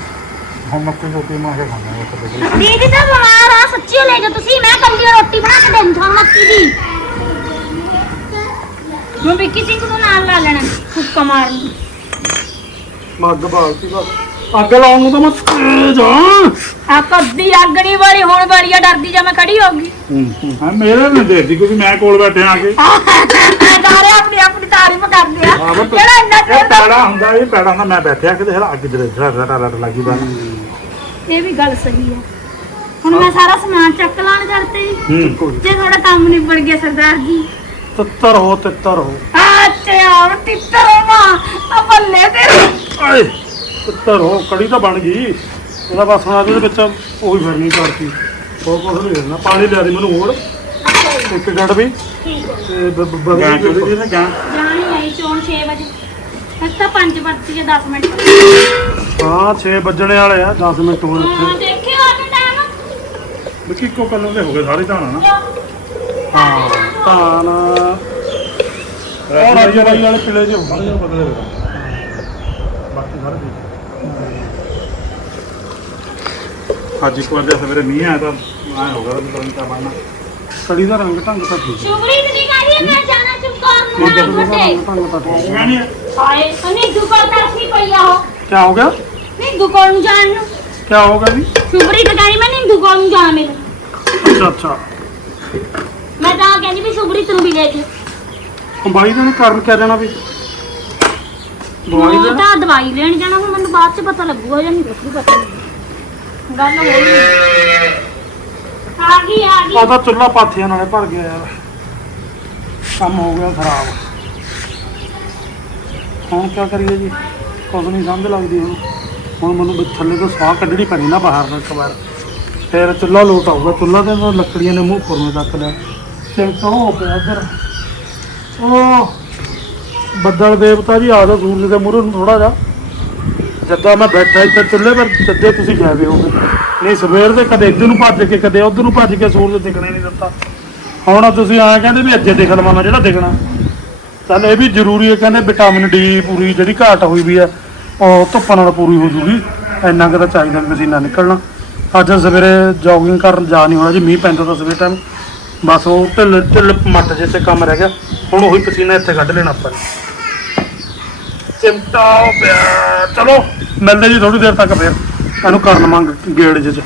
ਹੁਣ ਮੱਕੀ ਦੀ ਰੋਟੀ ਮਾਂ ਕੇ ਖਾਣਾ ਕੋਈ ਦੀਦੀ ਤਾਂ ਬਿਮਾਰ ਆ ਸੱਚੀ ਲੈ ਜਾ ਤੁਸੀਂ। ਮੈਂ ਕੱਲੀ ਰੋਟੀ ਬਣਾ ਕੇ ਦੇਣੀ ਤੁਹਾਨੂੰ ਮੱਕੀ ਦੀ। ਮੈਂ ਵਿੱਕੀ ਸਿੰਘ ਨੂੰ ਨਾਲ ਲਾ ਲੈਣਾ ਹੁੱਕਾ ਮਾਰਨ ਮੱਗ ਬਾਲਤੀ ਬਸ। ਅੱਗ ਲਾਉਣ ਨੂੰ ਤਾਂ ਮੈਂ ਤੇਜ਼ ਹਾਂ ਆ ਕੱਦੀ ਅੱਗਣੀ ਵਾਲੀ ਹੁਣ ਵਾਲੀ ਆ ਡਰਦੀ ਜਾ ਮੈਂ ਖੜੀ ਹੋ ਗਈ। ਹਾਂ ਮੇਰੇ ਨਹੀਂ ਦੇਖਦੀ ਕਿਉਂਕਿ ਮੈਂ ਕੋਲ ਬੈਠੇ ਆ ਕੇ। ਸਾਰੇ ਆਪਣੀ ਆਪਣੀ ਤਾਰੀਫ ਕਰਦੇ ਆ ਹਾਂ, ਬਸ- ਕਿਹੜਾ ਇੰਨਾ ਇਹ ਚਿਰ ਦਾ ਪੈੜਾ ਹੁੰਦਾ ਇਹ ਪੈੜਾ ਹੁੰਦਾ ਮੈਂ ਬੈਠਿਆ ਕਿਤੇ ਹਰ ਅੱਗ ਜਲੇ ਰਟ ਰਟ ਰਟ ਲੱਗੀ ਬਾਹਰ ਇਹ ਵੀ ਗੱਲ ਸਹੀ ਹੈ ਹੁਣ ਮੈਂ ਸਾਰਾ ਸਮਾਨ ਚੱਕ ਲਾਣ ਕਰਤੇ ਜੀ ਹੂੰ। ਜੇ ਥੋੜਾ ਕੰਮ ਨਿਬੜ ਗਿਆ ਸਰਦਾਰ ਜੀ। ਤਿੱਤਰ ਹੋ ਤਿੱਤਰ ਹੋ। ਅੱਛਾ ਤਿੱਤਰ ਮਾ ਆ ਬੱਲੇ ਤੇਰੇ ਆਏ ਤਿੱਤਰ ਹੋ ਕੜੀ ਤਾਂ ਬਣ ਗਈ। ਇਹਦਾ ਬਸ ਹੁਣ ਇਹਦੇ ਵਿੱਚ ਉਹੀ ਫਿਰਨੀ ਕਰਤੀ ਹੋਰ ਕੁਝ ਨਹੀਂ ਕਰਨਾ ਪਾਣੀ ਲਿਆ ਦੇ ਮੈਨੂੰ ਹੋਰ। ਇੱਕ ਗੜ ਵੀ? ਠੀਕ ਹੈ। ਤੇ ਗਾਂ ਬਦਲ ਚੋਰੀ ਦੀ ਨਾ ਗਾਂ। ਜਾਣੀ ਆਈ ਚੋਣ 6 ਵਜੇ। ਅੱਜ ਤਾਂ 5 ਵੱਜੇ 10 ਮਿੰਟ। ਹਾਂ 6 ਵੱਜਣੇ ਵਾਲੇ ਆ 10 ਮਿੰਟ ਹੋਏ ਹਾਂ ਇੱਥੇ। ਦੇਖਿਓ ਆ ਟਾਈਮ ਵਿੱਕੀ ਇੱਕੋ ਕਲਰ ਦੇ ਹੋ ਗਏ ਸਾਰੇ ਧਾਣਾ ਨਾ। ਹਾਂ ਧਾਨ ਔਰ ਰਾਜੇ ਬਾਈ। ਵਾਲੇ ਪਿਲੇ ਜਿਹੇ ਹੁੰਦੇ ਸਾਰੇ ਬਦਲੇ ਹੋਏ ਬਾਕੀ ਸਾਰੇ ਠੀਕ। ਅੱਜ ਇੱਕ ਵਾਰ ਜੇ ਸਵੇਰੇ ਮੀਂਹ ਆਇਆ ਤਾਂ ਆਇਆ ਹੋਗਾ ਤਾਂ ਕਿਆ ਬਣਨਾ। ਕੜੀ ਦਾ ਰੰਗ ਢੰਗ ਤਾਂ ਠੀਕ ਹੈ। ਸ਼ੁਭਰੀ ਦੀ ਗਾੜੀ ਮੈਂ ਜਾਣਾ ਚੁੱਪ ਕਰਨ ਕੜੀ ਨਾ ਦਾ ਛੱਡੇ ਰੰਗ ਢੰਗ ਤਾਂ ਠੀਕ ਹੈ। ਨਹੀਂ ਹਾਏ ਅਨੇ ਦੁਕਾਨ ਤਰਫੀ ਪਈਆ ਹੋ ਕੀ ਹੋ ਗਿਆ? ਨਹੀਂ ਦੁਕਾਨ ਨੂੰ ਜਾਣ ਨੂੰ। ਕੀ ਹੋ ਗਿਆ ਜੀ? ਸ਼ੁਭਰੀ ਦੀ ਗਾੜੀ ਮੈਂ ਨਹੀਂ ਦੁਕਾਨ ਨੂੰ ਜਾਣਾ ਮੈਨੂੰ। ਅੱਛਾ ਅੱਛਾ। ਮੈਂ ਤਾਂ ਕਹਿੰਦੀ ਵੀ ਸ਼ੁਭਰੀ ਤੈਨੂੰ ਵੀ ਲੈ ਕੇ। ਬਾਈ ਨੇ ਕਰਨ ਕਿਆ ਜਾਣਾ ਵੀ? ਦਵਾਈ ਤਾਂ ਲੈਣ ਜਾਣਾ ਹੁਣ ਮੈਨੂੰ ਬਾਅਦ ਚ ਪਤਾ ਲੱਗੂਗਾ ਜਾਂ ਨਹੀਂ ਵੀ ਪਤਾ ਨਹੀਂ। ਗੱਲ ਹੋਈ ਆ ਗਈ ਆ ਗਈ ਆ ਤਾਂ ਚੁੱਲਾ ਪਾਥੀਆਂ ਨਾਲੇ ਭਰ ਗਿਆ ਯਾਰ। ਕੰਮ ਹੋ ਗਿਆ ਖਰਾਬ। ਹੁਣ ਕੀ ਕਰੀਏ ਜੀ? ਕੁਝ ਨਹੀਂ ਸਮਝ ਲੱਗਦੀ ਹੁਣ। ਹੁਣ ਮੈਨੂੰ ਵੀ ਥੱਲੇ ਤੋਂ ਸਾਹ ਕੱਢਣੀ ਪੈਣੀ ਨਾ ਬਾਹਰ ਨੂੰ ਇੱਕ ਵਾਰ। ਫਿਰ ਚੁੱਲ੍ਹਾ ਲੋਟ ਆਊਗਾ। ਚੁੱਲ੍ਹਾ ਤੇ ਤਾਂ ਲੱਕੜੀਆਂ ਨੇ ਮੂੰਹ ਫੁਰਮੇ ਤੱਕ ਲਿਆ। ਚਿਮਟਾ ਹੋ ਪਿਆ ਉਧਰ ਉਹ ਬੱਦਲ ਦੇਵਤਾ ਜੀ, ਆ ਜਾਓ ਸੂਰਜ ਦੇ ਮੂਹਰੇ ਨੂੰ ਥੋੜਾ ਜਿਹਾ। ਜਦਾਂ ਮੈਂ ਬੈਠਾ ਇੱਥੇ ਚੁੱਲ੍ਹੇ ਪਰ ਜੱਦੇ ਤੁਸੀਂ ਗਾਇਬ ਹੋਗੇ ਨਹੀਂ, ਸਵੇਰ ਦੇ ਕਦੇ ਇੱਧਰ ਨੂੰ ਭੱਜ ਕੇ, ਕਦੇ ਉੱਧਰ ਨੂੰ ਭੱਜ ਕੇ ਸੂਰਜ ਦਿਖਣੇ ਨਹੀਂ ਦਿੱਤਾ। ਹੁਣ ਤੁਸੀਂ ਆ ਕਹਿੰਦੇ ਵੀ ਅੱਜੇ ਦਿਖ ਲਵਾਂ ਜਿਹੜਾ ਦਿਖਣਾ। ਚੱਲ ਇਹ ਵੀ ਜ਼ਰੂਰੀ ਹੈ, ਕਹਿੰਦੇ ਵਿਟਾਮਿਨ ਡੀ ਪੂਰੀ ਜਿਹੜੀ ਘਾਟ ਹੋਈ ਵੀ ਆ ਉਹ ਧੁੱਪ ਨਾਲ ਪੂਰੀ ਹੋ ਜੂਗੀ। ਇੰਨਾ ਕੁ ਤਾਂ ਚਾਹੀਦਾ ਵੀ ਪਸੀਨਾ ਨਿਕਲਣਾ। ਅੱਜ ਸਵੇਰੇ ਜੋਗਿੰਗ ਕਰਨ ਜਾ ਨਹੀਂ ਹੋਣਾ ਜੀ, ਮੀਂਹ ਪੈਂਦਾ ਤਾਂ ਸਵੇਰ ਟਾਈਮ ਬਸ ਉਹ ਢਿੱਲ ਢਿੱਲ ਮੱਟ ਜੇ ਤੇ ਕੰਮ ਰਹਿ ਗਿਆ। ਹੁਣ ਉਹੀ ਪਸੀਨਾ ਇੱਥੇ ਕੱਢ ਲੈਣਾ ਆਪਾਂ ਨੇ। ਚਿੰਤਾ ਪਿਆ। ਚਲੋ, ਮਿਲਦੇ ਜੀ ਥੋੜੀ ਦੇਰ ਤੱਕ ਫਿਰ। ਇਹਨੂੰ ਕਰਨ ਮੰਗ ਗੇੜ ਜੇ ਚ।